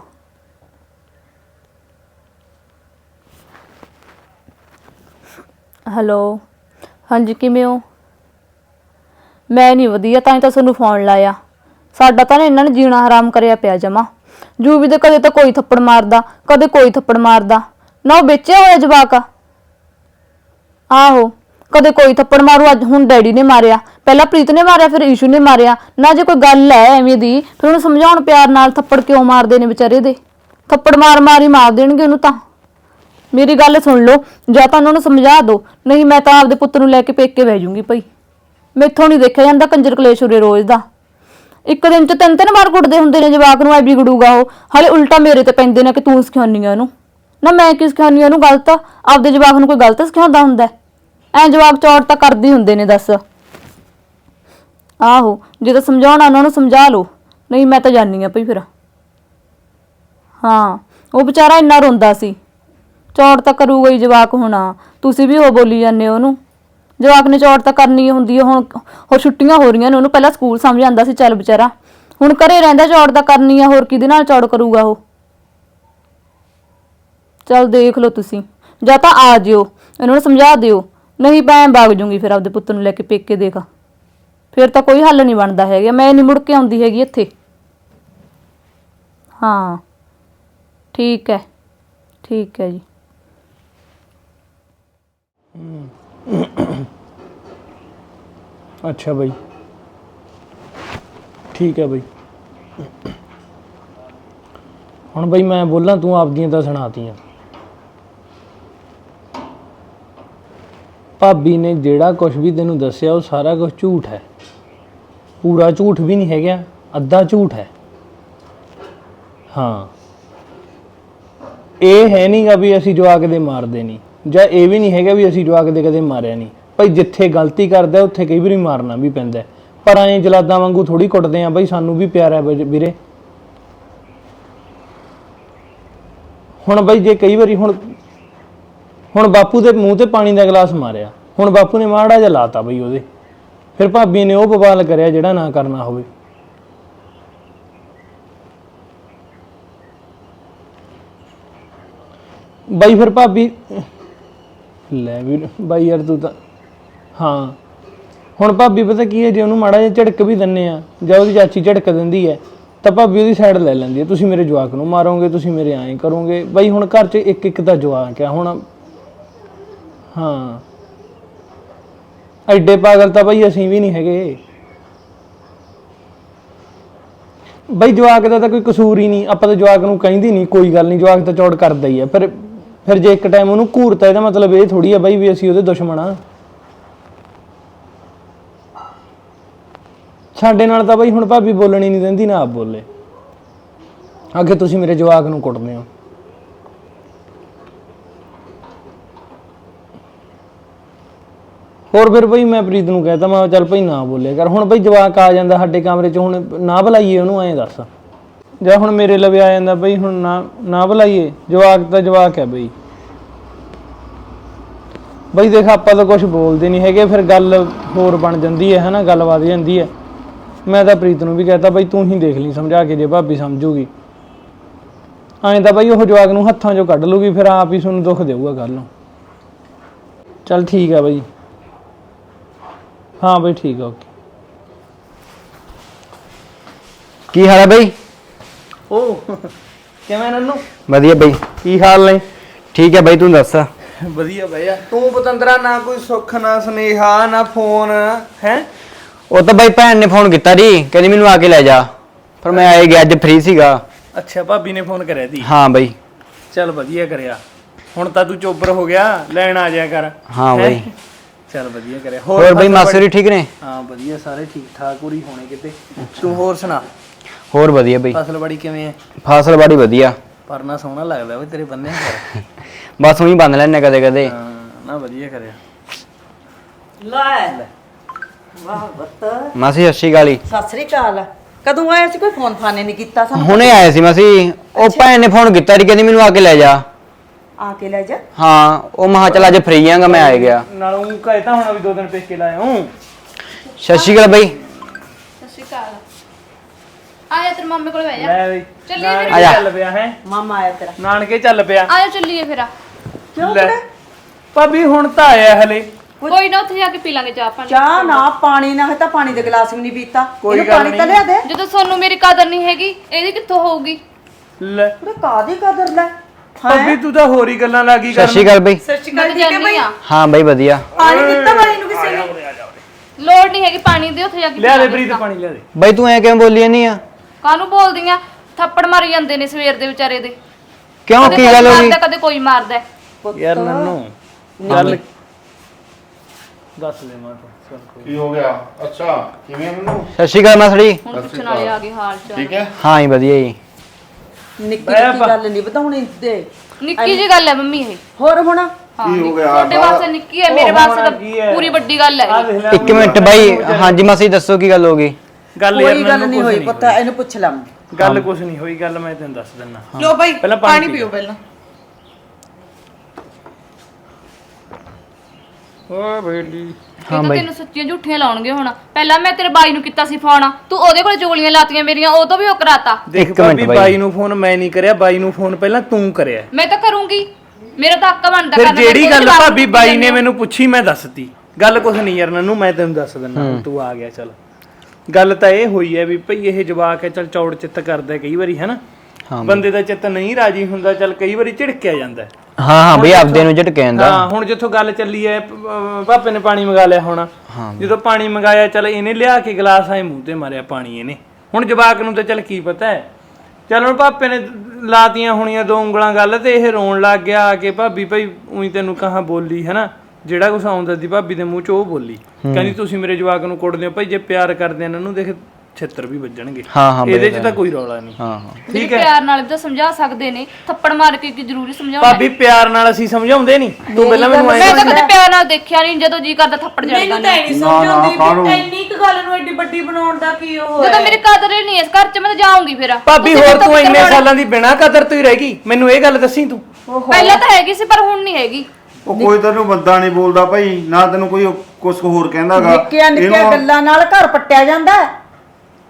ਹੈਲੋ ਹਾਂਜੀ, ਕਿਵੇਂ ਹੋ? ਮੈਂ ਨਹੀਂ ਵਧੀਆ, ਤਾਂ ਹੀ ਤਾਂ ਤੁਹਾਨੂੰ ਫੋਨ ਲਾਇਆ। ਸਾਡਾ ਤਾਂ ਨਾ ਇਹਨਾਂ ਨੇ ਜੀਣਾ ਹਰਾਮ ਕਰਿਆ ਪਿਆ ਜਮਾ। ਜੂਵੀ ਦੇ ਕਦੇ ਤਾਂ ਕੋਈ ਥੱਪੜ ਮਾਰਦਾ, ਕਦੇ ਕੋਈ ਥੱਪੜ ਮਾਰਦਾ। ਨਾ ਉਹ ਵੇਚਿਆ ਹੋਇਆ ਜਵਾਕ? ਆਹੋ, ਕਦੇ ਕੋਈ ਥੱਪੜ ਮਾਰੂ, ਅੱਜ ਹੁਣ ਡੈਡੀ ਨੇ ਮਾਰਿਆ। ਪਹਿਲਾਂ ਪ੍ਰੀਤ ਨੇ ਮਾਰਿਆ, ਫਿਰ ਈਸ਼ੂ ਨੇ ਮਾਰਿਆ। ਨਾ ਜੇ ਕੋਈ ਗੱਲ ਹੈ ਐਵੇਂ ਦੀ, ਫਿਰ ਉਹਨੂੰ ਸਮਝਾਉਣ ਪਿਆਰ ਨਾਲ ਥੱਪੜ ਕਿਉਂ ਮਾਰਦੇ ਨੇ ਵਿਚਾਰੇ ਦੇ? ਥੱਪੜ ਮਾਰ ਮਾਰ ਹੀ ਮਾਰ ਦੇਣਗੇ ਉਹਨੂੰ ਤਾਂ। ਮੇਰੀ ਗੱਲ ਸੁਣ ਲਓ, ਜਾਂ ਤਾਂ ਉਹਨਾਂ ਨੂੰ ਸਮਝਾ ਦਿਓ, ਨਹੀਂ ਮੈਂ ਤਾਂ ਆਪਦੇ ਪੁੱਤ ਨੂੰ ਲੈ ਕੇ ਪੇਕੇ ਬਹਿ ਜਾਊਂਗੀ ਭਈ। ਮੈਥੋਂ ਨਹੀਂ ਦੇਖਿਆ ਜਾਂਦਾ ਕੰਜਰ ਕਲੇਸ਼ ਉਰੇ ਰੋਜ਼ ਦਾ। ਇੱਕ ਦਿਨ ਚ ਤਿੰਨ ਤਿੰਨ ਵਾਰ ਕੁੱਟਦੇ ਹੁੰਦੇ ਨੇ ਜਵਾਕ ਨੂੰ, ਐ ਵੀ ਵਿਗੜੂਗਾ ਉਹ। ਹਾਲੇ ਉਲਟਾ ਮੇਰੇ ਤੇ ਪੈਂਦੇ ਨੇ ਕਿ ਤੂੰ ਸਿਖਾਉਣੀ ਆ ਉਹਨੂੰ। ਨਾ ਮੈਂ ਕੀ ਸਿਖਾਉਣੀ ਆ ਉਹਨੂੰ, ਗਲਤ ਆਪਦੇ ਜਵਾਕ ਨੂੰ ਕੋਈ ਗਲਤ ਸਿਖਾਉਂਦਾ ਹੁੰਦਾ? ਐ ਜਵਾਕ ਚੌੜ ਤਾਂ ਕਰਦੇ ਹੁੰਦੇ ਨੇ, ਦੱਸ। ਆਹੋ, ਜੇ ਤਾਂ ਸਮਝਾਉਣਾ ਉਹਨਾਂ ਨੂੰ, ਸਮਝਾ ਲਓ। ਨਹੀਂ ਮੈਂ ਤਾਂ ਜਾਣੀ ਆ ਭਈ ਫਿਰ। ਹਾਂ, ਉਹ ਵਿਚਾਰਾ ਇੰਨਾ ਰੋਂਦਾ ਸੀ। ਚੌੜ ਤਾਂ ਕਰੂਗਾ ਹੀ ਜਵਾਕ ਹੋਣਾ। ਤੁਸੀਂ ਵੀ ਉਹ ਬੋਲੀ ਜਾਂਦੇ ਹੋ ਉਹਨੂੰ। ਜਵਾਕ ਨੇ ਚੌੜ ਤਾਂ ਕਰਨੀ ਹੁੰਦੀ ਹੈ ਹੁਣ ਹੋਰ ਛੁੱਟੀਆਂ ਹੋ ਰਹੀਆਂ ਨੇ, ਉਹਨੂੰ ਪਹਿਲਾਂ ਸਕੂਲ ਸਮਝ ਆਂਦਾ ਸੀ, ਚੱਲ ਵਿਚਾਰਾ। ਹੁਣ ਘਰੇ ਰਹਿੰਦਾ, ਚੌੜ ਤਾਂ ਕਰਨੀ ਆ, ਹੋਰ ਕਿਹਦੇ ਨਾਲ ਚੌੜ ਕਰੂਗਾ ਉਹ? ਚੱਲ ਦੇਖ ਲਓ ਤੁਸੀਂ। ਜਾਂ ਤਾਂ ਆ ਜਿਓ, ਇਹਨਾਂ ਨੂੰ ਸਮਝਾ ਦਿਓ। ਨਹੀਂ ਮੈਂ ਵਗ ਜੂੰਗੀ ਫਿਰ ਆਪਦੇ ਪੁੱਤ ਨੂੰ ਲੈ ਕੇ ਪੇਕੇ ਦੇਖ। ਫਿਰ ਤਾਂ ਕੋਈ ਹੱਲ ਨਹੀਂ ਬਣਦਾ ਹੈਗਾ, ਮੈਂ ਨਹੀਂ ਮੁੜ ਕੇ ਆਉਂਦੀ ਹੈਗੀ ਇੱਥੇ। ਹਾਂ। ਠੀਕ ਹੈ। ਠੀਕ ਹੈ ਜੀ। ਅੱਛਾ ਬਾਈ। ਠੀਕ ਹੈ ਬਾਈ। ਹੁਣ ਬਾਈ ਮੈਂ ਬੋਲਾਂ, ਤੂੰ ਆਪਦੀਆਂ ਤਾਂ ਸੁਣਾਤੀਆਂ। ਭਾਬੀ ਨੇ ਜਿਹੜਾ ਕੁਝ ਵੀ ਤੈਨੂੰ ਦੱਸਿਆ, ਉਹ ਸਾਰਾ ਕੁਝ ਝੂਠ ਹੈ। ਪੂਰਾ ਝੂਠ ਵੀ ਨਹੀਂ ਹੈਗਾ, ਅੱਧਾ ਝੂਠ ਹੈ। ਹਾਂ। ਇਹ ਹੈ ਨਹੀਂਗਾ ਵੀ ਅਸੀਂ ਜਵਾਕ ਦੇ ਮਾਰਦੇ ਨਹੀਂ ਜਾਂ ਇਹ ਵੀ ਨਹੀਂ ਹੈਗਾ ਵੀ ਅਸੀਂ ਜਵਾਕ ਦੇ ਕਦੇ ਮਾਰਿਆ ਨਹੀਂ। ਭਾਈ ਜਿੱਥੇ ਗਲਤੀ ਕਰਦਾ ਉੱਥੇ ਕਈ ਵਾਰੀ ਮਾਰਨਾ ਵੀ ਪੈਂਦਾ ਪਰ ਐਂ ਜਲਾਦਾਂ ਵਾਂਗੂ ਥੋੜੀ ਕੁੱਟਦੇ ਆ ਬਈ, ਸਾਨੂੰ ਵੀ ਪਿਆਰ ਹੈ ਵੀਰੇ ਹੁਣ ਬਈ ਜੇ ਕਈ ਵਾਰੀ ਹੁਣ ਹੁਣ ਬਾਪੂ ਦੇ ਮੂੰਹ ਤੇ ਪਾਣੀ ਦਾ ਗਲਾਸ ਮਾਰਿਆ। ਹੁਣ ਬਾਪੂ ਨੇ ਮਾੜਾ ਜਿਹਾ ਲਾਤਾ ਬਈ ਉਹਦੇ। ਫਿਰ ਭਾਬੀ ਨੇ ਉਹ ਬਵਾਲ ਕਰਿਆ ਜਿਹੜਾ ਨਾ ਕਰਨਾ ਹੋਵੇ। ਬਾਈ ਫਿਰ ਭਾਬੀ ਲੈ ਵੀ ਬਾਈ ਯਾਰ ਤੂੰ ਤਾਂ ਹਾਂ। ਹੁਣ ਭਾਬੀ ਪਤਾ ਕੀ ਹੈ, ਜੇ ਉਹਨੂੰ ਮਾੜਾ ਜਿਹਾ ਝੜਕ ਵੀ ਦਿੰਨੇ ਆ, ਜਾਂ ਉਹਦੀ ਚਾਚੀ ਝੜਕ ਦਿੰਦੀ ਹੈ, ਤਾਂ ਭਾਬੀ ਉਹਦੀ ਸਾਈਡ ਲੈ ਲੈਂਦੀ ਹੈ। ਤੁਸੀਂ ਮੇਰੇ ਜਵਾਕ ਨੂੰ ਮਾਰੋਗੇ, ਤੁਸੀਂ ਮੇਰੇ ਐਂ ਕਰੋਗੇ। ਬਾਈ ਹੁਣ ਘਰ 'ਚ ਇੱਕ ਇੱਕ ਦਾ ਜਵਾਕ ਆ, ਹੁਣ ਹਾਂ। ਐਡੇ ਪਾਗਲ ਤਾਂ ਬਾਈ ਅਸੀਂ ਵੀ ਨਹੀਂ ਹੈਗੇ। ਬਈ ਜਵਾਕ ਦਾ ਤਾਂ ਕੋਈ ਕਸੂਰ ਹੀ ਨਹੀਂ। ਆਪਾਂ ਤਾਂ ਜਵਾਕ ਨੂੰ ਕਹਿੰਦੀ ਨਹੀਂ, ਕੋਈ ਗੱਲ ਨਹੀਂ, ਜਵਾਕ ਤਾਂ ਚੌੜ ਕਰਦਾ ਹੀ ਹੈ ਪਰ ਫਿਰ ਜੇ ਇੱਕ ਟਾਈਮ ਉਹਨੂੰ ਘੂਰਤਾ ਇਹਦਾ ਮਤਲਬ ਇਹ ਥੋੜੀ ਆ ਬਈ ਵੀ ਅਸੀਂ ਉਹਦੇ ਦੁਸ਼ਮਣ ਆ। ਸਾਡੇ ਨਾਲ ਤਾਂ ਬਈ ਹੁਣ ਭਾਬੀ ਬੋਲਣੀ ਨਹੀਂ ਦਿੰਦੀ, ਨਾ ਆਪ ਬੋਲੇ। ਅੱਗੇ ਤੁਸੀਂ ਮੇਰੇ ਜਵਾਕ ਨੂੰ ਕੁੱਟਦੇ ਹੋ। ਹੋਰ ਫਿਰ ਬਈ ਮੈਂ ਪ੍ਰੀਤ ਨੂੰ ਕਹਿਤਾ, ਮੈਂ ਕਿਹਾ ਚੱਲ ਭਈ ਨਾ ਬੋਲੇ ਕਰ। ਹੁਣ ਬਈ ਜਵਾਕ ਆ ਜਾਂਦਾ ਸਾਡੇ ਕਮਰੇ 'ਚ, ਹੁਣ ਨਾ ਬੁਲਾਈਏ ਉਹਨੂੰ, ਐਂ ਦੱਸ। ਜਾਂ ਹੁਣ ਮੇਰੇ ਲਵੇ ਆ ਜਾਂਦਾ ਬਈ, ਹੁਣ ਨਾ ਨਾ ਬੁਲਾਈਏ। ਜਵਾਕ ਤਾਂ ਜਵਾਕ ਹੈ ਬਈ। ਬਈ ਦੇਖ, ਆਪਾਂ ਤਾਂ ਕੁਝ ਬੋਲਦੇ ਨਹੀਂ ਹੈਗੇ, ਫਿਰ ਗੱਲ ਹੋਰ ਬਣ ਜਾਂਦੀ ਹੈ, ਹਨਾ, ਗੱਲ ਵਧ ਜਾਂਦੀ ਹੈ। ਮੈਂ ਤਾਂ ਪ੍ਰੀਤ ਨੂੰ ਵੀ ਕਹਤਾ, ਬਈ ਤੂੰ ਹੀ ਦੇਖ ਲਈ, ਸਮਝਾ ਕੇ ਜੇ ਭਾਬੀ ਸਮਝੂਗੀ। ਐਂ ਤਾਂ ਬਈ ਉਹ ਜਵਾਕ ਨੂੰ ਹੱਥਾਂ 'ਚੋਂ ਕੱਢ ਲੂਗੀ, ਫਿਰ ਆਪ ਹੀ ਤੁਹਾਨੂੰ ਦੁੱਖ ਦੇਊਗਾ ਗੱਲ ਨੂੰ। ਚੱਲ ਠੀਕ ਆ ਬਈ। ਹਾਂ ਬਈ, ਠੀਕ ਆ, ਓਕੇ। ਕੀ ਹਾਲ ਹੈ ਬਈ? ਓ ਕਿਵੇਂ ਨੰਨੂ? ਵਧੀਆ ਬਈ। ਕੀ ਹਾਲ ਨੇ? ਠੀਕ ਹੈ ਬਈ ਤੂੰ ਦੱਸ? ਵਧੀਆ ਭਈਆ ਤੂੰ ਪਤੰਦਰਾ ਨਾ ਕੋਈ ਸੁੱਖ ਨਾ ਸੁਨੇਹਾ ਨਾ ਫੋਨ ਹੈ? ਉਹ ਤਾਂ ਬਈ ਭੈਣ ਨੇ ਫੋਨ ਕੀਤਾ ਦੀ ਕਹਿੰਦੀ ਮੈਨੂੰ ਆ ਕੇ ਲੈ ਜਾ। ਪਰ ਮੈਂ ਆਏ ਗਿਆ ਅੱਜ ਫ੍ਰੀ ਸੀਗਾ। ਅੱਛਾ ਭਾਬੀ ਨੇ ਫੋਨ ਕਰਿਆ ਦੀ ਹਾਂ ਬਈ। ਚੱਲ ਵਧੀਆ ਕਰਿਆ। ਹੁਣ ਤਾਂ ਤੂੰ ਚੋਬਰ ਹੋ ਗਿਆ ਲੈਣ ਆ ਜਾਇਆ ਕਰ। ਹਾਂ ਹੈਂ? ਬਈ। ਚੱਲ ਵਧੀਆ ਕਰਿਆ। ਹੋਰ ਬਈ ਫਸਲ ਮਾਸੀ ਬੜੀ- ਠੀਕ ਨੇ? ਹਾਂ ਵਧੀਆ ਸਾਰੇ ਠੀਕ ਠਾਕ ਪੂਰੀ ਹੋਣੇ ਕਿਤੇ। ਤੂੰ ਹੋਰ ਸੁਣਾ? ਹੋਰ ਵਧੀਆ ਬਈ। ਫਸਲ ਬੜੀ ਕਿਵੇਂ ਹੈ ਫਸਲ ਬੜੀ ਵਧੀਆ। ਪਰਨਾ ਸੋਹਣਾ ਲੱਗਦਾ ਓਏ ਤੇਰੇ ਬੰਨੇ ਕਰ ਬਸ ਉਹੀ ਬੰਨ ਲੈਣੇ ਕਦੇ ਕਦੇ ਹਾਂ ਨਾ ਵਧੀਆ ਕਰਿਆ। ਲੈ। ਵਾਹ ਬੱਤ। ਮਾਸੀ ਅਕਾਲ ਜੀ। ਸਤਿ ਸ੍ਰੀ ਅਕਾਲ। ਕਦੋਂ ਆਇਆ ਸੀ? ਕੋਈ ਫੋਨ ਫਾਨੇ ਨਹੀਂ ਕੀਤਾ ਸਾਨੂੰ? ਹੁਣੇ ਆਏ ਸੀ ਮਾਸੀ। ਉਹ ਭੈਣ ਨੇ ਫੋਨ ਕੀਤਾ ਦੀ ਕਹਿੰਦੀ ਮੈਨੂੰ ਆ ਕੇ ਲੈ ਜਾ। ਆ ਕੇ ਲੈ ਜਾ? ਹਾਂ ਉਹ ਮਹਾ ਚੱਲ ਅੱਜ ਫ੍ਰੀ ਆਂਗਾ ਮੈਂ ਆਏ ਗਿਆ। ਨਾਲੋਂ ਕਹਿਤਾ ਹੋਣਾ ਵੀ ਦੋ ਦਿਨ ਪੇਕੇ ਲਾਇਆ ਹੂੰ ਸਤਿ ਸ਼੍ਰੀ ਅਕਾਲ ਬਈ। ਸਤਿ ਸ਼੍ਰੀ ਅਕਾਲ। ਆਇਆ ਤੇਰੇ ਮਾਮੇ ਕੋਲ ਬਹਿ ਜਾ। ਲੈ ਬਈ ਚੱਲੀਏ ਨਾਨਕੇ ਆ ਜਾ। ਚੱਲ ਪਿਆ ਹੈ। ਮਾਮਾ ਆਇਆ ਤੇਰਾ। ਨਾਨਕੇ ਚੱਲ ਪਿਆ। ਆਇਆ ਚੱਲੀਏ ਫਿਰ ਕਿਉਂ ਲੈ। ਕੁੜੇ? ਭਾਬੀ ਹੁਣ ਤਾਂ ਆਇਆ ਹਲੇ। ਕੋਈ ਨਾ ਉੱਥੇ ਜਾ ਕੇ ਪੀ ਲਾਂਗੇ ਚਾਹ ਪਾਣੀ। ਚਾਹ ਨਾ ਪਾਣੀ ਨਾ ਹੈ ਤਾਂ ਪਾਣੀ ਦੇ ਗਲਾਸ ਵੀ ਨਹੀਂ ਪੀਤਾ। ਕੋਈ ਇਹਨੂੰ ਗੱਲ ਪਾਣੀ ਤਾਂ ਨਹੀਂ। ਲਿਆ ਦੇ। ਜਦੋਂ ਤੁਹਾਨੂੰ ਮੇਰੀ ਕਦਰ ਨਹੀਂ ਹੈਗੀ ਇਹਦੀ ਕਿੱਥੋਂ ਹੋਊਗੀ? ਲੈ। ਕੁੜੇ ਕਾਦੀ ਕਦਰ ਲੈ। ਭਾਬੀ ਤੂੰ ਤਾਂ ਹੋਰ ਹੀ ਗੱਲਾਂ ਲੱਗੀ ਸਤਿ ਸ਼੍ਰੀ ਅਕਾਲ ਬਈ। ਮੈਂ ਤਾਂ ਜਾਣੀ ਆ। ਹਾਂ ਬਈ ਵਧੀਆ। ਪਾਣੀ ਦਿੱਤਾ ਵਾਲੀ ਨੂੰ ਕਿਸੇ ਨੇ? ਲੋੜ ਨਹੀਂ ਹੈਗੀ ਪਾਣੀ ਦੇ ਉੱਥੇ ਜਾ ਕੇ ਲਿਆ ਦੇ ਪ੍ਰੀਤ ਪਾਣੀ ਲਿਆ ਦੇ। ਬਈ ਤੂੰ ਐ ਕਿਵੇਂ ਬੋਲੀ ਨਹੀਂ ਆ? ਕਾਹਨੂੰ ਬੋਲਦੀਆਂ? ਥੱਪੜ ਮਾਰੀ ਜਾਂਦੇ ਨੇ ਸਵੇਰ ਦੇ ਵਿਚਾਰੇ ਦੇ। ਕਿਉਂ? ਕਦੇ ਕੀ ਕੋਈ ਗੱਲ ਹੋ ਗਈ? ਕਦੇ ਕੋਈ ਮਾਰਦਾ। ਹੈ। ਯਾਰ ਨੰਨੂ। ਗੱਲ ਦੱਸ ਦੇ ਮਾਂ ਤੂੰ ਕੀ ਹੋ ਗਿਆ? ਅੱਛਾ ਕਿਵੇਂ ਮੈਨੂੰ ਸਤਿ ਸ਼੍ਰੀ ਅਕਾਲ ਮਾਸੜੀ ਹੁਣ ਪੁੱਛਣ ਵਾਲੇ ਆ ਗਏ ਹਾਲ ਚਾਲ। ਠੀਕ ਹੈ? ਹਾਂ ਜੀ ਵਧੀਆ ਜੀ। ਨਿੱਕੀ ਨਿੱਕੀ ਗੱਲ ਨਹੀਂ ਵਧਾਉਣੀ ਤੇ ਨਿੱਕੀ ਜੀ ਗੱਲ ਹੈ ਮੰਮੀ ਇਹ। ਹੋਰ ਹੁਣ? ਕੀ ਹੋ ਗਿਆ? ਤੁਹਾਡੇ ਵਾਸਤੇ ਨਿੱਕੀ ਹੈ ਮੇਰੇ ਵਾਸਤੇ? ਤਾਂ ਪੂਰੀ ਵੱਡੀ ਗੱਲ ਆ ਹੈ ਇੱਕ ਮਿੰਟ ਬਾਈ ਹਾਂਜੀ ਮਾਸੀ ਦੱਸੋ ਕੀ ਗੱਲ ਹੋ ਗਈ? ਗੱਲ ਯਾਰ ਕੋਈ ਗੱਲ ਮੈਨੂੰ ਨਹੀਂ ਹੋਈ ਪੁੱਤ ਇਹਨੂੰ ਪੁੱਛ ਲਾਂ। ਗੱਲ ਕੁਛ ਨਹੀਂ ਹੋਈ ਗੱਲ ਮੈਂ ਤੈਨੂੰ ਦੱਸ ਦਿੰਦਾ। ਲੋ ਭਾਈ ਪਹਿਲਾਂ ਪਾਣੀ ਪਾਣੀ ਪੀਓ। ਪਹਿਲਾਂ। ਓ ਬੇਲੀ। ਇਹ ਤਾਂ ਤੈਨੂੰ ਸੱਚੀਆਂ ਝੂਠੀਆਂ ਲਾਉਣਗੇ ਹੁਣ। ਪਹਿਲਾਂ ਮੈਂ ਤੇਰੇ ਬਾਈ ਨੂੰ ਕੀਤਾ ਸੀ ਫੋਨ ਤੂੰ ਉਹਦੇ ਕੋਲ ਚੋਲੀਆਂ ਲਾਤੀਆਂ ਮੇਰੀਆਂ ਉਹ ਤੋਂ ਵੀ ਉਹ ਕਰਾਤਾ। ਦੇਖ ਇੱਕ ਮਿੰਟ ਭਾਬੀ ਬਾਈ। ਬਾਈ ਨੂੰ ਫੋਨ ਮੈਂ ਨਹੀਂ ਕਰਿਆ ਬਾਈ ਨੂੰ ਫੋਨ ਪਹਿਲਾਂ ਤੂੰ ਕਰਿਆ। ਮੈਂ ਤਾਂ ਕਰੂੰਗੀ। ਮੇਰਾ ਤਾਂ ਹੱਕ ਬਣਦਾ ਫਿਰ ਕਰਨਾ, ਮੈਂ ਜਿਹੜੀ ਕੋਈ ਗੱਲ ਜਵਾਬ ਭਾਬੀ ਬਾਈ ਨੇ ਮੈਨੂੰ ਪੁੱਛੀ ਮੈਂ ਦੱਸਤੀ। ਗੱਲ ਕੁਛ ਨਹੀਂ ਯਾਰ ਨਨੂੰ ਮੈਂ ਤੈਨੂੰ ਦੱਸ ਦਿੰਦਾ ਤੂੰ ਆ ਗਿਆ ਚਲ। ਗੱਲ ਤਾਂ ਇਹ ਹੋਈ ਹੈ ਵੀ ਭਈ ਇਹ ਜਵਾਕ ਹੈ ਚਲ ਚੌੜ ਚਿੱਤ ਕਰਦਾ ਕਈ ਵਾਰੀ ਹੈਨਾ ਹਾਂ ਬੰਦੇ ਦਾ ਚਿੱਤ ਨਹੀਂ ਰਾਜੀ ਹੁੰਦਾ ਚਲ ਕਈ ਵਾਰੀ ਝਿੜਕਿਆ ਜਾਂਦਾ ਹੈ। ਹਾਂ ਬਈ ਆਪਦੇ ਨੂੰ ਝਟਕੇ ਜਾਂਦਾ। ਹਾਂ ਹੁਣ ਜਿੱਥੋਂ ਗੱਲ ਚੱਲੀ ਹੈ ਪ- ਅਹ ਪਾਪੇ ਨੇ ਪਾਣੀ ਮੰਗਾ ਲਿਆ ਹੋਣਾ। ਜਦੋਂ ਪਾਣੀ ਮੰਗਾਇਆ ਚਲ ਇਹਨੇ ਲਿਆ ਕੇ ਗਲਾਸ ਆਏ ਮੂੰਹ ਤੇ ਮਾਰਿਆ ਪਾਣੀ ਇਹਨੇ। ਹੁਣ ਜਵਾਕ ਨੂੰ ਤਾਂ ਚਲ ਕੀ ਪਤਾ ਹੈ। ਚਲ ਹੁਣ ਪਾਪੇ ਨੇ ਲਾਤੀਆਂ ਹੋਣੀਆਂ ਦੋ ਉਂਗਲਾਂ ਗੱਲ ਤੇ ਇਹ ਰੋਣ ਲੱਗ ਗਿਆ ਆ ਕੇ ਭਾਬੀ ਭਾਈ ਉਹੀ ਤੈਨੂੰ ਕਹਾ ਬੋਲੀ ਹੈਨਾ ਜਿਹੜਾ ਕੁਛ ਆਉਂਦਾ ਸੀ ਭਾਬੀ ਦੇ ਮੂੰਹ 'ਚ ਉਹ ਬੋਲੀ। ਕਹਿੰਦੀ ਤੁਸੀਂ ਮੇਰੇ ਜਵਾਕ ਨੂੰ ਕੁੱਟਦੇ ਹੋ ਭਾਈ ਜੇ ਪਿਆਰ ਕਰਦੇ ਆ ਇਹਨਾਂ ਨੂੰ ਦੇਖ ਛਿੱਤਰ ਵੀ ਵੱਜਣਗੇ। ਹਾਂ ਹਾਂ ਬਈ ਇਹਦੇ 'ਚ ਤਾਂ ਕੋਈ ਰੌਲਾ ਨਹੀਂ। ਹਾਂ ਹਾਂ। ਠੀਕ ਹੈ? ਪਿਆਰ ਨਾਲ ਵੀ ਤਾਂ ਸਮਝਾ ਸਕਦੇ ਨੇ। ਥੱਪੜ ਮਾਰ ਕੇ ਕੀ ਜ਼ਰੂਰੀ ਸਮਝਾਉਣਾ ਭਾਬੀ ਪਿਆਰ ਨਾਲ ਅਸੀਂ ਸਮਝਾਉਂਦੇ ਨਹੀਂ। ਤੂੰ ਪਹਿਲਾਂ ਮੈਨੂੰ ਐਂ ਮੈਂ ਤਾਂ ਕਦੇ ਪਿਆਰ ਨਾਲ ਦੇਖਿਆ ਨਹੀਂ ਜਦੋਂ ਜੀ ਕਰਦਾ ਥੱਪੜ ਜੜਦਾ ਮੈਨੂੰ ਤਾਂ ਇਹ ਨਹੀਂ ਸਮਝ ਆਉਂਦੀ ਇੰਨੀ ਕੁ ਗੱਲ ਨੂੰ ਐਡੀ ਵੱਡੀ ਬਣਾਉਣ ਦਾ ਕੀ ਉਹ ਜਦੋਂ ਮੇਰੀ ਕਦਰ ਹੀ ਨਹੀਂ ਇਸ ਘਰ 'ਚ ਮੈਂ ਤਾਂ ਜਾਊਂਗੀ ਫਿਰ। ਭਾਬੀ ਹੋਰ ਤੋਂ ਤੂੰ ਇੰਨੇ। ਸਾਲਾਂ ਦੀ ਬਿਨਾਂ ਕਦਰ ਤੋਂ ਹੀ ਰਹਿ ਗਈ। ਮੈਨੂੰ ਇਹ ਗੱਲ ਦੱਸੀ ਤੂੰ। ਪਹਿਲਾਂ ਤਾਂ ਹੈਗੀ ਸੀ ਪਰ ਹੁਣ ਨਹੀਂ ਹੈਗੀ। ਉਹ ਕੋਈ ਤੈਨੂੰ ਬੰਦਾ ਨਹੀਂ ਬੋਲਦਾ ਭਾਈ ਨਾ ਤੈਨੂੰ ਕੋਈ ਕੁਝ ਹੋਰ ਕਹਿੰਦਾਗਾ ਨਿੱਕੀਆਂ ਨਿੱਕੀਆਂ ਗੱਲਾਂ ਨਾਲ ਘਰ ਪੱਟਿਆ ਜਾਂਦਾ ਹੈ।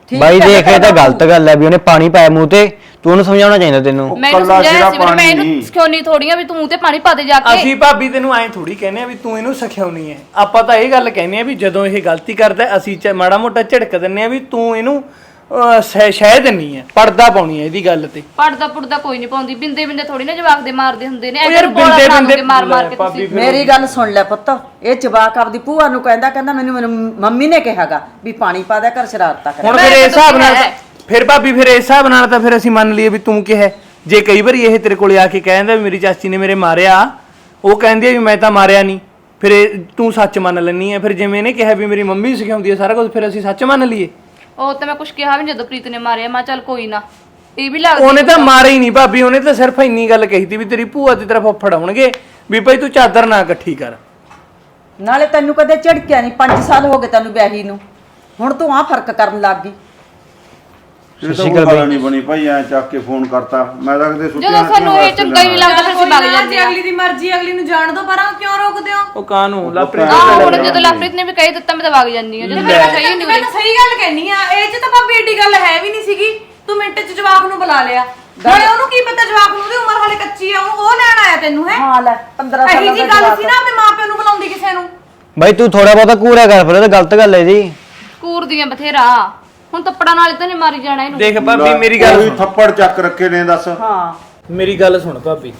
ਠੀਕ ਬਾਈ ਹੈ ਦੇਖ ਇਹ ਤਾਂ। ਗਲਤ ਗੱਲ ਹੈ ਵੀ ਉਹਨੇ ਪਾਣੀ ਪਾਇਆ ਮੂੰਹ ਤੇ ਤੂੰ ਉਹਨੂੰ ਸਮਝਾਉਣਾ ਚਾਹੀਦਾ ਤੈਨੂੰ ਕੱਲਾ ਸਮਝਾਇਆ ਸਿਰਾ ਸੀ ਪਰ ਮੈਂ ਪਾਣੀ ਇਹਨੂੰ ਨਹੀਂ। ਸਿਖਾਉਣੀ ਥੋੜੀਆਂ ਵੀ ਤੂੰ ਮੂੰਹ ਤੇ ਪਾਣੀ ਪਾ ਦੇ ਜਾ ਕੇ ਅਸੀਂ ਭਾਬੀ ਤੈਨੂੰ ਐਂ ਥੋੜੀ ਕਹਿੰਦੇ ਆ ਵੀ ਤੂੰ ਇਹਨੂੰ ਸਿਖਾਉਣੀ ਹੈ ਆਪਾਂ ਤਾਂ ਇਹ ਗੱਲ ਕਹਿੰਦੇ ਆ ਵੀ ਜਦੋਂ ਇਹ ਗਲਤੀ ਕਰਦਾ ਹੈ, ਅਸੀਂ ਚ ਮਾੜਾ ਮੋਟਾ ਝਿੜਕ ਦਿੰਨੇ ਆ ਵੀ ਤੂੰ ਇਹਨੂੰ ਅਹ, ਸਹਿ ਸਹਿ ਦਿੰਨੀ ਹੈ ਪਰਦਾ ਪਾਉਣੀ ਹੈ ਇਹਦੀ ਗੱਲ ਤੇ। ਪੜਦਾ ਪੁੜਦਾ ਕੋਈ ਨਹੀਂ ਪਾਉਂਦੀ ਬਿੰਦੇ ਬਿੰਦੇ ਥੋੜੀ ਨਾ ਜਵਾਕ ਦੇ ਮਾਰਦੇ ਹੁੰਦੇ ਨੇ ਉਹ ਯਾਰ ਬਿੰਦੇ ਬਿੰਦੇ ਮਾਰ ਮਾਰ ਕੇ ਭਾਬੀ ਤੁਸੀਂ ਮੇਰੀ ਗੱਲ ਸੁਣ ਲੈ ਪੁੱਤ ਇਹ ਜਵਾਕ ਆਪਦੀ ਭੂਆ ਨੂੰ ਕਹਿੰਦਾ ਕਹਿੰਦਾ ਮੈਨੂੰ ਮੈਨੂੰ ਮੰਮੀ ਨੇ ਕਿਹਾਗਾ ਵੀ ਪਾਣੀ ਪਾ ਦਿਆ ਕਰ ਸ਼ਰਾਰਤਾਂ ਕਰ। ਹੁਣ ਫਿਰ ਇਸ ਹਿਸਾਬ ਨਾਲ ਫਿਰ ਭਾਬੀ ਫਿਰ ਇਸ ਹਿਸਾਬ ਨਾਲ ਤਾਂ ਫਿਰ ਅਸੀਂ ਮੰਨ ਲਈਏ ਵੀ ਤੂੰ ਕਿਹਾ ਜੇ ਕਈ ਵਾਰੀ ਇਹ ਤੇਰੇ ਕੋਲੇ ਆ ਕੇ ਕਹਿੰਦਾ ਵੀ ਮੇਰੀ ਚਾਚੀ ਨੇ ਮੇਰੇ ਮਾਰਿਆ ਉਹ ਕਹਿੰਦੀ ਆ ਵੀ ਮੈਂ ਤਾਂ ਮਾਰਿਆ ਨਹੀਂ। ਫਿਰ ਇਹ ਤੂੰ ਸੱਚ ਮੰਨ ਲੈਣੀ ਹੈ। ਫਿਰ ਜਿਵੇਂ ਇਹਨੇ ਕਿਹਾ ਵੀ ਮੇਰੀ ਮੰਮੀ ਸਿਖਾਉਂਦੀ ਹੈ ਸਾਰਾ ਕੁਝ ਫਿਰ ਅਸੀਂ ਸੱਚ ਮੰਨ ਲਈਏ। ਉਹ ਤਾਂ ਮੈਂ ਕੁਝ ਕਿਹਾ ਵੀ ਨੀ ਜਦੋਂ ਪ੍ਰੀਤ ਨੇ ਮਾਰਿਆ ਮੈਂ ਕਿਹਾ ਚੱਲ ਕੋਈ ਨਾ। ਇਹ ਵੀ ਲੱਗਦਾ ਉਹਨੇ ਤਾਂ ਮਾਰੇ ਹੀ ਨਹੀਂ ਭਾਬੀ ਉਹਨੇ ਤਾਂ ਸਿਰਫ ਇੰਨੀ ਗੱਲ ਕਹੀ ਤੀ ਵੀ ਤੇਰੀ ਭੂਆ ਦੀ ਤਰਫ ਫੜਾਉਣਗੇ ਵੀ ਭਾਈ ਤੂੰ ਚਾਦਰ ਨਾ ਇਕੱਠੀ ਕਰ। ਨਾਲੇ ਤੈਨੂੰ ਕਦੇ ਝਿੜਕਿਆ ਨਹੀਂ 5 ਸਾਲ ਹੋ ਗਏ ਤੈਨੂੰ ਵਿਆਹੀ ਨੂੰ। ਹੁਣ ਤੂੰ ਆ ਫ਼ਰਕ ਕਰਨ ਲੱਗ ਗਈ। ਇਹ ਤਾਂ ਕੋਈ ਗੱਲ ਨਹੀਂ ਬਣੀ ਭਾਈ ਐ ਚੱਕ ਕੇ ਫੋਨ ਕਰਤਾ। ਮੈਂ ਤਾਂ ਕਦੇ ਸੁੱਤਿਆਂ ਜਦੋਂ ਸਾਨੂੰ ਇਹ ਚੰਗਾ ਹੀ ਨਹੀਂ ਲੱਗਦਾ ਫਿਰ ਅਸੀਂ ਜਾਂਦੇ ਜੇ ਆ। ਅਗਲੀ ਦੀ ਮਰਜ਼ੀ ਅਗਲੀ ਨੂੰ ਜਾਣ ਦੋ ਪਰਾਂ ਕਿਉਂ ਰੋਕਦੇ ਹੋ? ਉਹ ਕਾਨੂੰ ਲਾਪਰੀ ਆਹ ਹੁਣ ਜਦੋਂ ਲਵਪ੍ਰੀਤ ਨੇ ਵੀ ਕਹਿ ਦਿੱਤਾ ਮੈਂ ਤਾਂ ਵਗ ਜਾਂਦੀ ਆ ਜਦੋਂ ਮੇਰਾ ਸਹੀ ਨਹੀਂ ਮੈਂ ਸਹੀ ਗੱਲ ਕਹਿਨੀ ਆ ਇਹ ਚ ਤਾਂ ਭਾਬੀ ਏਡੀ ਗੱਲ ਹੈ ਵੀ ਨਹੀਂ ਸੀਗੀ। ਤੂੰ ਮਿੰਟ ਚ ਜਵਾਕ ਨੂੰ ਬੁਲਾ ਲਿਆ। ਨਾਲੇ ਉਹਨੂੰ ਕੀ ਪਤਾ ਜਵਾਕ ਨੂੰ ਉਹਦੀ ਉਮਰ ਹਾਲੇ ਕੱਚੀ ਆ ਉਹ ਲੈਣ ਆਇਆ ਤੈਨੂੰ ਹੈ? ਹਾਂ ਲੈ 15 ਇਹੀ ਸਾਲਾਂ ਜੀ ਦਾ ਗੱਲ ਜਵਾਕ ਸੀ ਨਾ ਆਪਣੇ ਮਾਪਿਆਂ ਨੂੰ ਬੁਲਾਉਂਦੀ ਕਿਸੇ ਨੂੰ। ਬਾਈ ਤੂੰ ਥੋੜਾ ਬਹੁਤਾ ਕੂਰਿਆ ਕਰ ਫਿਰ ਇਹ ਤਾਂ ਗਲਤ ਗੱਲ ਹੈ ਇਹਦੀ ਕੂਰ ਦੀਆਂ ਬਥੇਰਾ। ਹੁਣ ਤੱਪੜਾਂ ਨਾਲ ਤਾਂ ਨਹੀਂ ਮਾਰੀ ਜਾਣਾ ਇਹਨੂੰ। ਦੇਖ ਭਾਬੀ ਮੇਰੀ ਗੱਲ ਸੁਣ। ਥੱਪੜ ਚੱਕ ਰੱਖੇ ਨੇ ਦੱਸ। ਹਾਂ। ਮੇਰੀ ਗੱਲ ਸੁਣ ਭਾਬੀ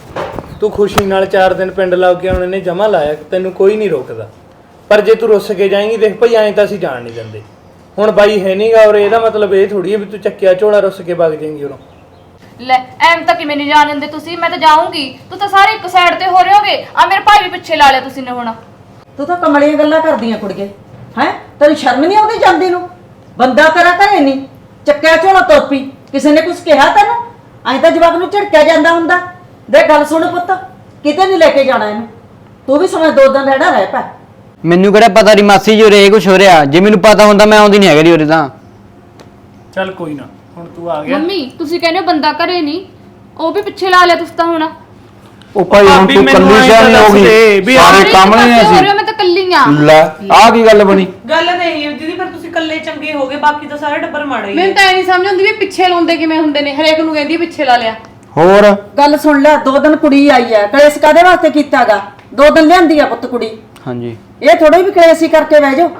ਤੂੰ ਖੁਸ਼ੀ ਨਾਲ 4 ਦਿਨ ਪਿੰਡ ਲਾ ਕੇ ਆਉਣੇ ਨੇ ਜਮਾ ਲਾਇਆ ਤੈਨੂੰ ਕੋਈ ਨਹੀਂ ਰੋਕਦਾ। ਪਰ ਜੇ ਤੂੰ ਰੁੱਸ ਕੇ ਜਾਏਂਗੀ ਦੇਖ ਭਈ ਐਂ ਤਾਂ ਅਸੀਂ ਜਾਣ ਨਹੀਂ ਦਿੰਦੇ। ਹੁਣ ਬਾਈ ਹੈ ਨਹੀਂਗਾ ਔਰ ਇਹਦਾ ਮਤਲਬ ਇਹ ਥੋੜੀ ਹੈ ਵੀ ਤੂੰ ਚੱਕਿਆ ਝੋਲਾ ਰੁੱਸ ਕੇ ਵਗ ਜਾਏਂਗੀ ਉਰੋਂ। ਲੈ ਐਮ ਤਾਂ ਕਿਵੇਂ ਨਹੀਂ ਜਾਣ ਦਿੰਦੇ ਤੁਸੀਂ? ਮੈਂ ਤਾਂ ਜਾਊਂਗੀ। ਤੂੰ ਤਾਂ ਸਾਰੇ ਇੱਕ ਸਾਈਡ ਤੇ ਹੋ ਰਹੇ ਹੋਗੇ। ਆ ਮੇਰੇ ਭਾਈ ਵੀ ਪਿੱਛੇ ਲਾ ਲਿਆ ਤੁਸੀਂ ਨੇ ਹੁਣ। ਤੂੰ ਤਾਂ ਕਮਲੀਆਂ ਗੱਲਾਂ ਕਰਦੀਆਂ ਕੁੜੀਏ। ਹੈ? ਤੈਨੂੰ ਸ਼ਰਮ ਨਹੀਂ ਆਉਂਦੀ ਜਾਂਦੀ ਨੂੰ? ਬੰਦਾ ਤੇਰਾ ਘਰੇ ਨਹੀਂ ਚੱਕਿਆ ਝੋਲਾ ਤੋਪੀ ਕਿਸੇ ਨੇ ਕੁਝ ਕਿਹਾ ਤੈਨੂੰ? ਐਂ ਤਾਂ ਜਵਾਬ ਨੂੰ ਝਿੜਕਿਆ ਜਾਂਦਾ ਹੁੰਦਾ। ਦੇ ਗੱਲ ਸੁਣ ਪੁੱਤ ਕਿਤੇ ਨਹੀਂ ਲੈ ਕੇ ਜਾਣਾ ਇਹਨੂੰ? ਤੂੰ ਵੀ ਸਮਝ ਦੋ ਦਿਨ ਰਹਿਣਾ ਰਹਿ ਪੈ ਮੈਨੂੰ ਕਿਹੜਾ ਪਤਾ ਨਹੀਂ ਮਾਸੀ ਜੀ ਉਰੇ ਇਹ ਕੁਝ ਹੋ ਰਿਹਾ। ਜੇ ਮੈਨੂੰ ਪਤਾ ਹੁੰਦਾ ਮੈਂ ਆਉਂਦੀ ਨਹੀਂ ਹੈਗੀ ਉਰੇ ਤਾਂ। ਚੱਲ ਕੋਈ ਨਾ ਹੁਣ ਤੂੰ ਆ ਗਿਆ। ਮੰਮੀ ਤੁਸੀਂ ਕਹਿੰਦੇ ਹੋ ਬੰਦਾ ਘਰੇ ਨਹੀਂ। ਉਹ ਵੀ ਪਿੱਛੇ ਲਾ ਲਿਆ ਤੁਸੀਂ ਤਾਂ ਹੁਣ। ਉਹ ਭਾਈ ਹੁਣ ਭਾਬੀ ਤੂੰ ਮੈਨੂੰ ਕੱਲੀ ਐਂ ਤਾਂ ਸਿਆਣੀ ਹੋ ਦੱਸ ਦੇ ਗਈ ਵੀ ਸਾਰੇ ਸਾਰੇ ਕੰਮ ਨਹੀਂ ਹੋ ਰਹੇ ਅਸੀਂ ਮੈਂ ਤਾਂ ਕੱਲੀ ਆ। ਲੈ ਆਹ ਕੀ ਗੱਲ ਬਣੀ? ਗੱਲ ਨਹੀਂ ਦੀਦੀ ਫਿਰ ਤੁਸੀਂ ਇਕੱਲੇ ਚੰਗੇ ਹੋਗੇ ਬਾਕੀ ਤਾਂ ਸਾਰੇ ਟੱਬਰ ਮਾੜੇ ਹੀ ਆ। ਮੈਨੂੰ ਤਾਂ ਇਹ ਨਹੀਂ ਸਮਝ ਆਉਂਦੀ ਵੀ ਪਿੱਛੇ ਲਾਉਂਦੇ ਕਿਵੇਂ ਹੁੰਦੇ ਨੇ ਹਰੇਕ ਨੂੰ ਕਹਿੰਦੀ ਪਿੱਛੇ ਲਾ ਲਿਆ। ਹੋਰ? ਗੱਲ ਸੁਣ ਲੈ ਦੋ ਦਿਨ ਕੁੜੀ ਆਈ ਹੈ ਕਲੇਸ਼ ਕਾਦੇ ਵਾਸਤੇ ਕੀਤਾਗਾ? ਦੋ ਦਿਨ ਲਿਆਂਦੀ ਆ ਪੁੱਤ ਕੁੜੀ। ਹਾਂਜੀ। ਇਹ ਥੋੜੇ ਵੀ ਕਲੇਸ਼ੀ ਕਰਕੇ ਬਹਿ ਜਾਓ।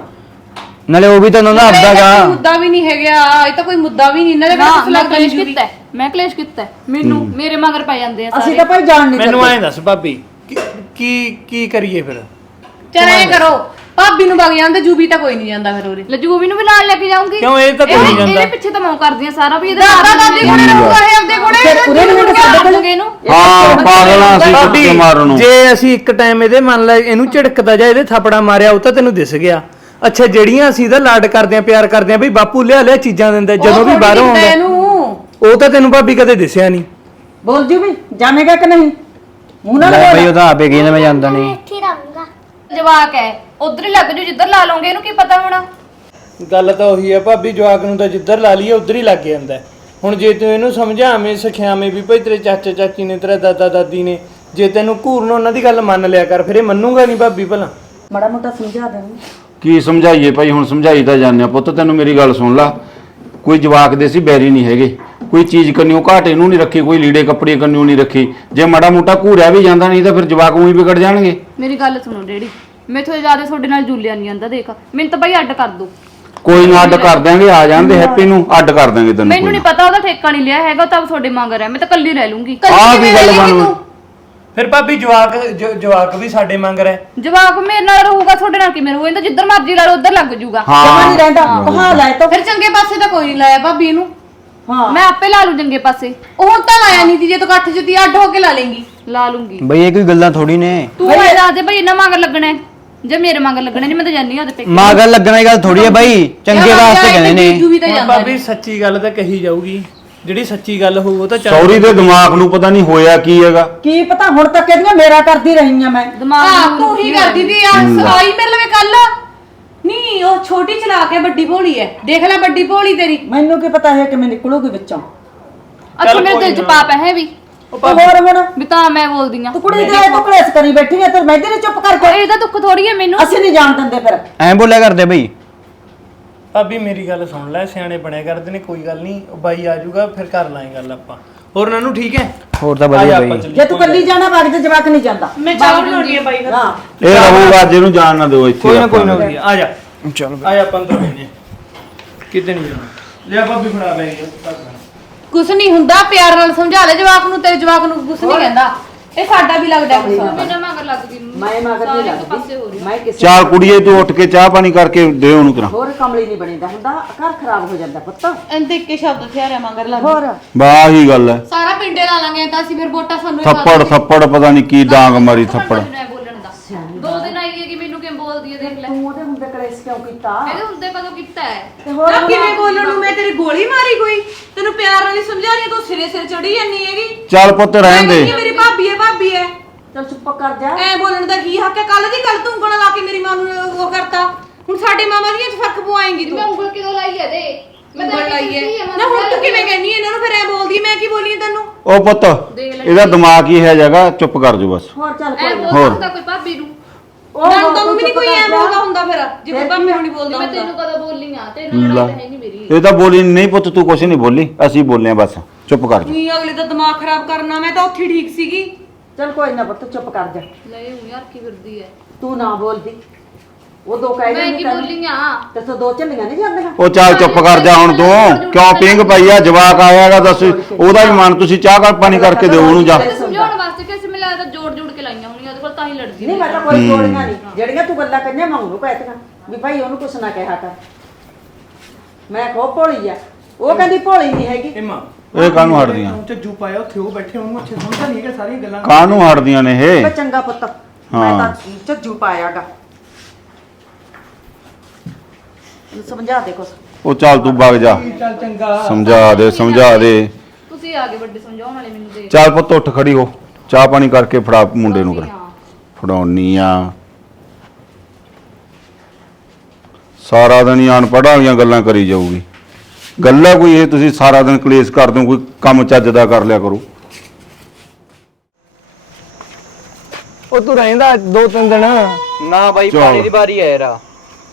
ਨਾਲੇ ਉਹ ਵੀ ਤਾਂ ਉਹਨਾਂ ਦਾ ਇਹ ਤਾਂ ਕੋਈ ਆਪਦਾਗਾ ਮੁੱਦਾ ਵੀ ਨਹੀਂ ਹੈਗਾ ਇਹ ਤਾਂ ਕੋਈ ਮੁੱਦਾ ਵੀ ਨਹੀਂ ਇਹਨਾਂ ਦੇ ਨਾ ਮੈਂ ਕਲੇਸ਼ ਕੀਤਾ ਹੈ, ਮੈਂ ਕਲੇਸ਼ ਕੀਤਾ ਹੈ। ਮੈਨੂੰ ਮੇਰੇ ਮਗਰ ਪੈ ਜਾਂਦੇ ਆ ਅਸੀਂ ਸਾਰੇ। ਤਾਂ ਭਾਈ ਜਾਣ ਨਹੀਂ ਮੈਨੂੰ ਦਿੰਦੇ। ਐਂ ਦੱਸ ਭਾਬੀ ਕੀ- ਕੀ ਕੀ ਕਰੀਏ ਫਿਰ? ਚਲ ਐ ਕਰੋ। ਭਾਬੀ ਨੂੰ ਵਗ ਜਾਂਦੇ ਜੂਬੀ ਤਾਂ ਕੋਈ ਨਹੀਂ ਜਾਂਦਾ ਫਿਰ ਉਰੇ। ਲਜੂਬੀ ਨੂੰ ਵੀ ਨਾਲ ਲੈ ਕੇ ਜਾਊਂਗੀ। ਕਿਉਂ ਇਹ ਤਾਂ ਕੋਈ ਨਹੀਂ ਜਾਂਦਾ। ਇਹਦੇ ਪਿੱਛੇ ਤਾਂ ਮੈਂ ਉਹ ਕਰਦੀ ਆ ਸਾਰਾ ਵੀ ਇਹਦੇ ਦਾਦਾ ਦਾਦੀ ਕੋਲੇ ਰਹੂਗਾ ਇਹ ਆਪਦੇ ਕੋਲੇ। ਫਿਰ ਉਰੇ ਨੂੰ ਸਾਡੇ ਕੋਲ? ਇਹਨੂੰ ਹਾਂ ਪਾਗਲਾਂ ਸੀ ਭਾਬੀ ਕੁੱਤੇ ਮਾਰਨ ਨੂੰ। ਜੇ ਅਸੀਂ ਇੱਕ ਟਾਈਮ ਇਹਦੇ ਮੰਨ ਲੈ ਇਹਨੂੰ ਝਿੜਕਦਾ ਜਾਂ ਇਹਦੇ ਥਾਪੜਾ ਮਾਰਿਆ ਉਹ ਤਾਂ ਤੈਨੂੰ ਦਿਸ ਗਿਆ। ਅੱਛਾ ਜਿਹੜੀਆਂ ਅਸੀਂ ਇਹਦਾ ਲਾਡ ਕਰਦੇ ਆ ਪਿਆਰ ਕਰਦੇ ਆ ਬਈ ਬਾਪੂ ਲਿਆ ਲਿਆ ਚੀਜ਼ਾਂ ਦਿੰਦਾ ਜਦੋਂ ਵੀ ਬਾਹਰੋਂ ਆਉਂਦਾ ਉਹ ਤਾਂ ਤੈਨੂੰ ਭਾਬੀ ਕਦੇ ਦਿਸਿਆ ਨਹੀਂ। ਬੋਲ ਜੂ ਵੀ ਜਾਣੇਗਾ ਕਿ ਨਹੀਂ? ਮੂੰਹ ਨਾਲ ਲੈ ਬੋਲ। ਬਈ ਉਹ ਤਾਂ ਆਪੇ ਕਹਿੰਦਾ ਮੈਂ ਜਾਂਦਾ ਨਹੀਂ। ਜਵਾਕ ਹੈ। ਉਧਰ ਹੀ ਲੱਗ ਜੂ ਜਿੱਧਰ ਲਾ ਲਓਗੇ ਇਹਨੂੰ ਕੀ ਪਤਾ ਹੋਣਾ? ਗੱਲ ਤਾਂ ਉਹੀ ਹੈ ਭਾਬੀ ਜਵਾਕ ਨੂੰ ਤਾਂ ਜਿੱਧਰ ਲਾ ਲਈਏ ਉਧਰ ਹੀ ਲੱਗ ਜਾਂਦਾ। ਹੈ। ਹੁਣ ਜੇ ਤੂੰ ਇਹਨੂੰ ਸਮਝਾਵੇਂ ਸਿਖਿਆਵੇਂ ਵੀ ਭਾਈ ਤੇਰੇ ਚਾਚਾ ਚਾਚੀ ਨੇ ਤੇਰਾ ਦਾਦਾ ਦਾਦੀ ਨੇ ਜੇ ਤੈਨੂੰ ਘੂਰਨ ਉਹਨਾਂ ਦੀ ਗੱਲ ਮੰਨ ਲਿਆ ਕਰ ਫਿਰ ਇਹ ਮੰਨੂਗਾ ਨਹੀਂ ਭਾਬੀ ਭਲਾ? ਮਾੜਾ ਮੋਟਾ ਸਮਝਾ ਦੇ ਉਹਨੂੰ। ਕੀ ਸਮਝਾਈਏ ਭਾਈ ਹੁਣ ਸਮਝਾਈ ਤਾਂ ਜਾਂਦੇ ਆ। ਪੁੱਤ ਤੈਨੂੰ ਮੇਰੀ ਗੱਲ ਸੁਣ ਲਾ। ਕੋਈ ਜਵਾਕ ਦੇ ਸੀ ਬੈਰੀ ਨਹੀਂ ਹੈਗੇ। ਕੋਈ ਚੀਜ਼ ਕੰਨਿਓ ਘਾਟ ਇਹਨੂੰ ਨਹੀਂ ਰੱਖੀ ਕੋਈ ਲੀੜੇ ਕੱਪੜੇ ਕੰਨਿਓ ਨਹੀਂ ਰੱਖੀ। ਜੇ ਮਾੜਾ ਮੋਟਾ ਘੂਰਿਆ ਵੀ ਜਾਂਦਾ ਨਹੀਂ ਤਾਂ ਫਿਰ ਜਵਾਕ ਉਹੀ ਵਿਗੜ ਜਾਣਗੇ। ਮੇਰੀ ਗੱਲ ਸੁਣੋ ਡੈਡੀ। ਮੈਥੋਂ ਜ਼ਿਆਦਾ ਤੁਹਾਡੇ ਨਾਲ ਜੁਲਿਆ ਨਹੀਂ ਜਾਂਦਾ ਦੇਖ। ਮੈਨੂੰ ਤਾਂ ਬਈ ਅੱਡ ਕਰ ਦੋ। ਕੋਈ ਨਾ ਅੱਡ ਕਰ ਦਿਆਂਗੇ ਆ ਜਾਂਦੇ ਹੈਪੀ ਨੂੰ ਅੱਡ ਕਰ ਦਿਆਂਗੇ ਤੈਨੂੰ ਮੈਨੂੰ ਨਹੀਂ ਪਤਾ ਉਹਦਾ ਠੇਕਾ ਨਹੀਂ ਲਿਆ ਹੈਗਾ ਉਹ ਤਾਂ ਤੁਹਾਡੇ ਮੰਗ ਰਿਹਾ ਮੈਂ ਤਾਂ ਕੱਲੀ ਰਹਿ ਲੂੰਗੀ। ਆਹ ਕੀ ਗੱਲ ਬਣ ਫਿਰ ਭਾਬੀ ਜਵਾਕ ਜ- ਜਵਾਕ ਵੀ ਸਾਡੇ ਮੰਗ ਰਿਹਾ। ਜਵਾਕ ਮੇਰੇ ਨਾਲ ਰਹੂਗਾ ਤੁਹਾਡੇ ਨਾਲ ਕਿਵੇਂ ਰਹੂ? ਇਹ ਤਾਂ ਜਿੱਧਰ ਮਰਜ਼ੀ ਲਾ ਲਓ ਉਧਰ ਲੱਗ ਜੂਗਾ। ਜਮਾਂ ਨਹੀਂ ਰਹਿੰਦਾ। ਕਹਾ ਲੈ ਤਾਂ। ਫਿਰ ਚੰਗੇ ਪਾਸੇ ਤਾਂ ਕੋਈ ਨਹੀਂ ਲਾਇਆ ਭਾਬੀ ਇਹਨੂੰ ਹਾਂ। ਮੈਂ ਆਪੇ ਲਾ ਲੂ ਚੰਗੇ ਪਾਸੇ। ਉਹ ਤਾਂ ਲਾਇਆ ਨਹੀਂ ਸੀ ਜੇ ਤੂੰ ਇਕੱਠ ਜੁੱਤੀ ਅੱਡ ਹੋ ਕੇ ਲਾ ਲੇਂਗੀ। ਲਾ ਲੂੰਗੀ ਬਈ ਇਹ ਕੋਈ ਗੱਲਾਂ ਥੋੜੀ ਨੇ। ਤੂੰ ਇਹ ਦੱਸ ਦੇ ਬਈ ਇਹਨਾਂ ਮੰਗ ਲੱਗਣਾ ਹੈ। ਜੇ ਮੇਰੇ ਮੰਗ ਲੱਗਣੇ ਨਹੀਂ ਮੈਂ ਤਾਂ ਜਾਨੀ ਆ ਉਹਦੇ ਪੇਕੇ। ਮਾਂ ਗੱਲ ਲੱਗਣ ਦੀ ਗੱਲ ਥੋੜੀ ਹੈ ਬਾਈ ਚੰਗੇ ਵਾਸਤੇ ਕਹਿੰਦੇ ਨੇ ਵੀ ਤਾਂ ਹੁਣ ਜਾਂਦਾ ਭਾਬੀ ਸੱਚੀ ਗੱਲ ਤਾਂ ਕਹੀ ਜਾਊਗੀ। ਜਿਹੜੀ ਸੱਚੀ ਗੱਲ ਹੋਊ ਉਹ ਤਾਂ ਚੱਲ ਸੌਰੀ ਦੇ ਦਿਮਾਗ ਨੂੰ ਪਤਾ ਨਹੀਂ ਹੋਇਆ ਕੀ ਹੈਗਾ। ਕੀ ਪਤਾ ਹੁਣ ਤੱਕ ਇਹਦੀਆਂ ਮੇਰਾ ਕਰਦੀ ਰਹੀ ਆ ਮੈਂ। ਦਿਮਾਗ ਹਾਂ ਨੂੰ ਤੂੰ ਹੀ ਕਰਦੀ ਤੀ ਆ ਆਈ ਮੇਰੇ ਲਵੇ ਕੱਲ ਨਹੀਂ ਉਹ ਛੋਟੀ ਚਲਾ ਕੇ ਵੱਡੀ ਭੋਲੀ ਐ ਦੇਖ ਲੈ ਵੱਡੀ ਭੋਲੀ ਤੇਰੀ। ਮੈਨੂੰ ਕੀ ਪਤਾ ਹੈ ਕਿ ਮੈਂ ਨਿਕਲੂਗੀ ਵਿੱਚੋਂ। ਅੱਛਾ ਮੇਰੇ ਦਿਲ ਚ ਪਾਪ ਹੈ ਵੀ। ਉਹ ਹੋਰ ਹੁਣ? ਵੀ ਤਾਂ ਮੈਂ ਬੋਲਦੀ ਆ। ਤੂੰ ਕੁੜੀ ਦੇ ਤੂੰ ਕਲੇਸ਼ ਕਰੀ ਬੈਠੀ ਆ ਤੇ ਮੈਂ ਤੇਰੇ ਚੁੱਪ ਕਰਕੇ ਇਹਦਾ ਦੁੱਖ ਥੋੜੀ ਹੈ ਮੈਨੂੰ। ਅਸੀਂ ਨਹੀਂ ਜਾਣ ਦਿੰਦੇ ਫਿਰ। ਐਂ ਬੋਲਿਆ ਕਰਦੇ ਬਈ। ਭਾਬੀ ਮੇਰੀ ਗੱਲ ਸੁਣ ਲੈ ਸਿਆਣੇ ਬਣਿਆ ਕਰਦੇ ਨੇ ਕੋਈ ਗੱਲ ਨਹੀਂ ਉਹ ਬਾਈ ਆ ਜਾਊਗਾ ਫਿਰ ਕਰ ਲਾਂਗੇ ਗੱਲ ਆਪਾਂ। ਹੋਰ ਉਹਨਾਂ ਨੂੰ ਠੀਕ ਹੈ? ਹੋਰ ਤਾਂ ਵਧੀਆ ਬਈ। ਜੇ ਤੂੰ ਕੱਲੀ ਜਾਣਾ ਬਾਗ ਤੇ ਜਵਾਕ ਨਹੀਂ ਜਾਂਦਾ। ਮੈਂ ਚਾਹ ਬਣਾਉਣੀ ਹੈ ਬਾਈ ਹਾਂ। ਇਹ ਰਹੂਗਾ ਅੱਜ ਇਹਨੂੰ ਜਾਣ ਨਾ ਦਿਓ ਇੱਥੇ ਕੋਈ ਨਾ ਕੋਈ ਨਾ। ਵਧੀਆ, ਆ ਜਾ। ਚਲ ਆ ਜਾ ਆਪਾਂ ਅੰਦਰ ਬੈਠੇ ਕਿਤੇ ਨਹੀਂ ਜਾਣਾ। ਲਿਆ ਭਾਬੀ ਫੜਾ ਬੈਗ ਕੁਛ ਨਹੀਂ ਹੁੰਦਾ ਪਿਆਰ ਨਾਲ ਸਮਝਾ ਲੈ ਜਵਾਕ ਨੂੰ ਤੇਰੇ ਜਵਾਕ ਨੂੰ ਕੁਛ ਨਹੀਂ ਕਹਿੰਦਾ ਇਹ ਸਾਡਾ ਵੀ ਲੱਗਦਾ ਗੁੱਸਾ ਮੇਰੇ ਮੰਗ ਲੱਗ ਗਈ ਮੈਂ ਮਗਰ ਨਹੀਂ ਇੱਕ ਲੱਗਦੀ ਮੈਂ ਕਿਸੇ ਚਾਰ ਕੁੜੀਏ ਤੂੰ ਉੱਠ ਕੇ ਚਾਹ ਪਾਣੀ ਕਰਕੇ ਦੇ ਉਹਨੂੰ ਕਰਾਂ ਹੋਰ ਕਮਲੀ ਨਹੀਂ ਬਣੀਦਾ ਹੁੰਦਾ ਘਰ ਖਰਾਬ ਹੋ ਜਾਂਦਾ ਪੁੱਤ ਐਂ ਦੇਖ ਕੇ ਸ਼ਬਦ ਥਿਆਰਿਆ ਮੰਗਰ ਲੱਗ ਹੋਰ ਬਾਹ ਹੀ ਗੱਲ ਹੈ ਸਾਰਾ ਪਿੰਡੇ ਲਾ ਲਾਂਗੇ ਤਾਂ ਅਸੀਂ ਫਿਰ ਵੋਟਾਂ ਸਾਨੂੰ ਹੀ ਥੱਪੜ ਥੱਪੜ ਪਤਾ ਨਹੀਂ ਕੀ ਡਾਂਗ ਮਾਰੀ ਥੱਪੜ ਮੈਂ ਬੋਲਣ ਦਾ ਦੋ ਦਿਨ ਆਈ ਹੈ ਕਿ ਮੈਨੂੰ ਕਿਵੇਂ ਬੋਲਦੀ ਹੈ ਦੇਖ ਲੈ। ਤੂੰ ਉਹਦੇ ਹੁੰਦੇ ਕਲੇਸ਼ ਕਿਉਂ ਕੀਤਾ? ਇਹਦੇ ਹੁੰਦੇ ਕਦੋਂ ਕੀਤਾ ਹੈ? ਤੇ ਹੋਰ ਨਾ ਕਿਵੇਂ ਬੋਲਣ ਨੂੰ ਮੈਂ ਤੇਰੀ ਗੋਲੀ ਮਾਰੀ ਕੋਈ? ਤੈਨੂੰ ਪਿਆਰ ਨਾਲ ਹੀ ਸਮਝਾ ਰਹੀ ਹਾਂ, ਤੂੰ ਸਿਰੇ ਸਿਰ ਚੜੀ ਜਾਂਦੀ ਹੈਗੀ। ਚੱਲ ਪੁੱਤ ਰਹਿਣ ਦੇ। ਇਹ ਮੇਰੀ ਭਾਬੀ ਹੈ ਭਾਬੀ ਹੈ। ਚੱਲ ਚੁੱਪ ਕਰ ਜਾ। ਐ ਬੋਲਣ ਦਾ ਕੀ ਹੱਕ ਹੈ? ਕੱਲ ਦੀ ਗੱਲ ਤੂੰ ਉਂਗਲਾਂ ਲਾ ਕੇ ਮੇਰੀ ਮਾਂ ਨੂੰ ਉਹ ਕਰਤਾ। ਹੁਣ ਸਾਡੇ ਮਾਮਾ ਦੀਆਂ ਚ ਫ਼ਰਕ ਪਵਾਏਂਗੀ ਤੂੰ। ਮੈਂ ਉਂਗਲ ਕਿਦੋਂ ਲਾਈ ਹੈ ਦੇ? ਮੈਂ ਉਂਗਲ ਲਾਈ ਹੈ। ਨਾ ਹੁਣ ਤੂੰ ਕਿਵੇਂ ਕਹਿੰਦੀ ਇਹਨਾਂ ਨੂੰ ਫਿਰ ਐ ਬੋਲਦੀ ਮੈਂ ਕੀ ਬੋਲੀ ਤੈਨੂੰ? ਉਹ ਪੁੱਤ ਇਹਦਾ ਦਿਮਾਗ ਹੀ ਹੈ ਜਗਾ ਚੁੱਪ ਕਰ ਜੋ ਬਸ। ਹੋਰ ਚੱਲ ਐ ਕੋਈ ਨਾ। ਬੋਲ ਸਕਦਾ ਕੋਈ ਭਾਬੀ ਨੂੰ? ਉਹ ਨੰਦ ਹੋਰ ਨੂੰ ਵੀ ਨਹੀਂ ਚੁੱਪ ਕੋਈ ਕਰ ਐ ਜਾ। ਬੋਲਦਾ ਹੁੰਦਾ ਫਿਰ ਜੇ ਕੋਈ ਭਾਬੀ ਨੂੰ ਨਹੀਂ ਬੋਲਦਾ ਮੈਂ ਹੁੰਦਾ। ਤੈਨੂੰ ਕਦੋਂ ਬੋਲੀ ਆ ਤੇਰੇ ਨਾਲ ਲੜਾਈ ਤਾਂ ਹੈ ਨਹੀਂ ਮੇਰੀ। ਇਹ ਤਾਂ ਬੋਲੀ ਨਹੀਂ ਪੁੱਤ ਤੂੰ ਕੁਛ ਨਹੀਂ ਬੋਲੀ ਅਸੀਂ ਬੋਲੇ ਆ ਬਸ ਚੁੱਪ ਕਰ ਜਾ। ਨਹੀਂ ਅਗਲੇ ਦਾ ਦਿਮਾਗ ਖਰਾਬ ਕਰਨਾ ਮੈਂ ਤਾਂ ਉੱਥੇ ਹੀ ਠੀਕ ਸੀਗੀ। ਚੱਲ ਕੋਈ ਨਾ ਪੁੱਤ ਚੁੱਪ ਕਰ ਜਾ। ਲੈ ਉਹ ਯਾਰ ਕੀ ਫਿਰਦੀ ਹੈ ਤੂੰ ਨਾ ਬੋਲਦੀ। ਉਹ ਦੋ ਕਹਿ ਮੈਂ ਕੀ। ਬੋਲੀ ਆ ਤੇ ਤੂੰ ਦੋ ਝੱਲੀਆਂ ਨਹੀਂ ਜਾਂਦੀਆਂ ਉਹ ਚੱਲ ਚੁੱਪ ਕਰ ਜਾ ਹੁਣ ਤੂੰ। ਕਿਉਂ ਪਿੰਗ ਪਈ ਆ? ਜਵਾਕ ਆਇਆਗਾ ਦੱਸ। ਉਹਦਾ ਵੀ ਮਨ ਤੁਸੀਂ ਚਾਹ ਕਰ ਪਾਣੀ ਕਰਕੇ ਦਿਓ ਉਹਨੂੰ ਜਾ। ਸਮਝਾਉਣ ਵਾਸਤੇ ਕਿਸੇ ਮਿਲਾ ਤਾਂ ਜੋੜ ਜੋੜ ਕੇ ਲਾਈਆਂ ਹੋਣੀਆਂ ਉਹਦੇ ਕੋਲ ਤਾਂ ਹੀ ਲੜਦੀ ਨਹੀਂ ਮੈਂ ਤਾਂ ਕੋਈ ਜੋੜੀਆਂ ਨਹੀਂ। ਜਿਹੜੀਆਂ ਤੂੰ ਗੱਲਾਂ ਕਰੀਆਂ ਮੈਂ ਉਹਨੂੰ ਕਹਿਤੀਆਂ ਵੀ ਭਾਈ ਉਹਨੂੰ ਕੁਛ ਨਾ ਕਿਹਾ ਕਰ। ਮੈਂ ਖੋ ਭੋਲੀ ਆ। ਉਹ ਕਹਿੰਦੀ ਭੋਲੀ ਨਹੀਂ ਹੈਗੀ। ਇਹ ਮਾਂ ਇਹ ਕਾਹਨੂੰ ਹਟਦੀਆਂ? ਝੱਜੂ ਪਾਇਆ ਉੱਥੇ ਉਹ ਬੈਠੇ ਉਹਨੂੰ ਅੱਛੇ ਸਮਝਦਾ ਨਹੀਂ ਹੈਗਾ ਸਾਰੀਆਂ ਗੱਲਾਂ। ਕਾਹਨੂੰ ਹਟਦੀਆਂ ਨੇ ਇਹ? ਚੰਗਾ ਪੁੱਤ। ਮੈਂ। ਤਾਂ ਝੱਜੂ ਪਾਇਆਗਾ ਇਹਨੂੰ ਸਮਝਾ ਦੇ ਕੁਛ। ਉਹ ਚੱਲ ਤੂੰ ਵਗ ਜਾ। ਚੱਲ ਚੰਗਾ। ਸਮਝਾ ਦੇ ਸਮਝਾ ਦੇ। ਤੁਸੀਂ ਆ ਵੱਡੇ ਸਮਝਾਉਣ ਵਾਲੇ ਮੈਨੂੰ ਦੇ ਚੱਲ ਪੁੱਤ ਉੱਠ ਖੜੀ ਹੋ। ਚਾਹ ਪਾਣੀ ਕਰਕੇ ਫੜਾ ਮੁੰਡੇ ਨੂੰ ਕਰ ਫੜਾਉਣੀ ਆ। ਸਾਰਾ ਦਿਨ ਹੀ ਅਨਪੜ੍ਹਾਂ ਵਾਲੀਆਂ ਗੱਲਾਂ ਕਰੀ ਜਾਊਗੀ। ਗੱਲਾਂ ਕੋਈ ਇਹ ਤੁਸੀਂ ਸਾਰਾ ਦਿਨ ਕਲੇਸ਼ ਕਰਦੇ ਹੋ ਕੋਈ ਕੰਮ ਚੱਜ ਦਾ ਕਰ ਲਿਆ ਕਰੋ। ਉਹ ਤੂੰ ਰਹਿੰਦਾ ਦੋ ਤਿੰਨ ਦਿਨ। ਨਾ ਬਾਈ ਚਲੋ। ਪਾਣੀ ਦੀ ਵਾਰੀ ਹੈ ਯਾਰ।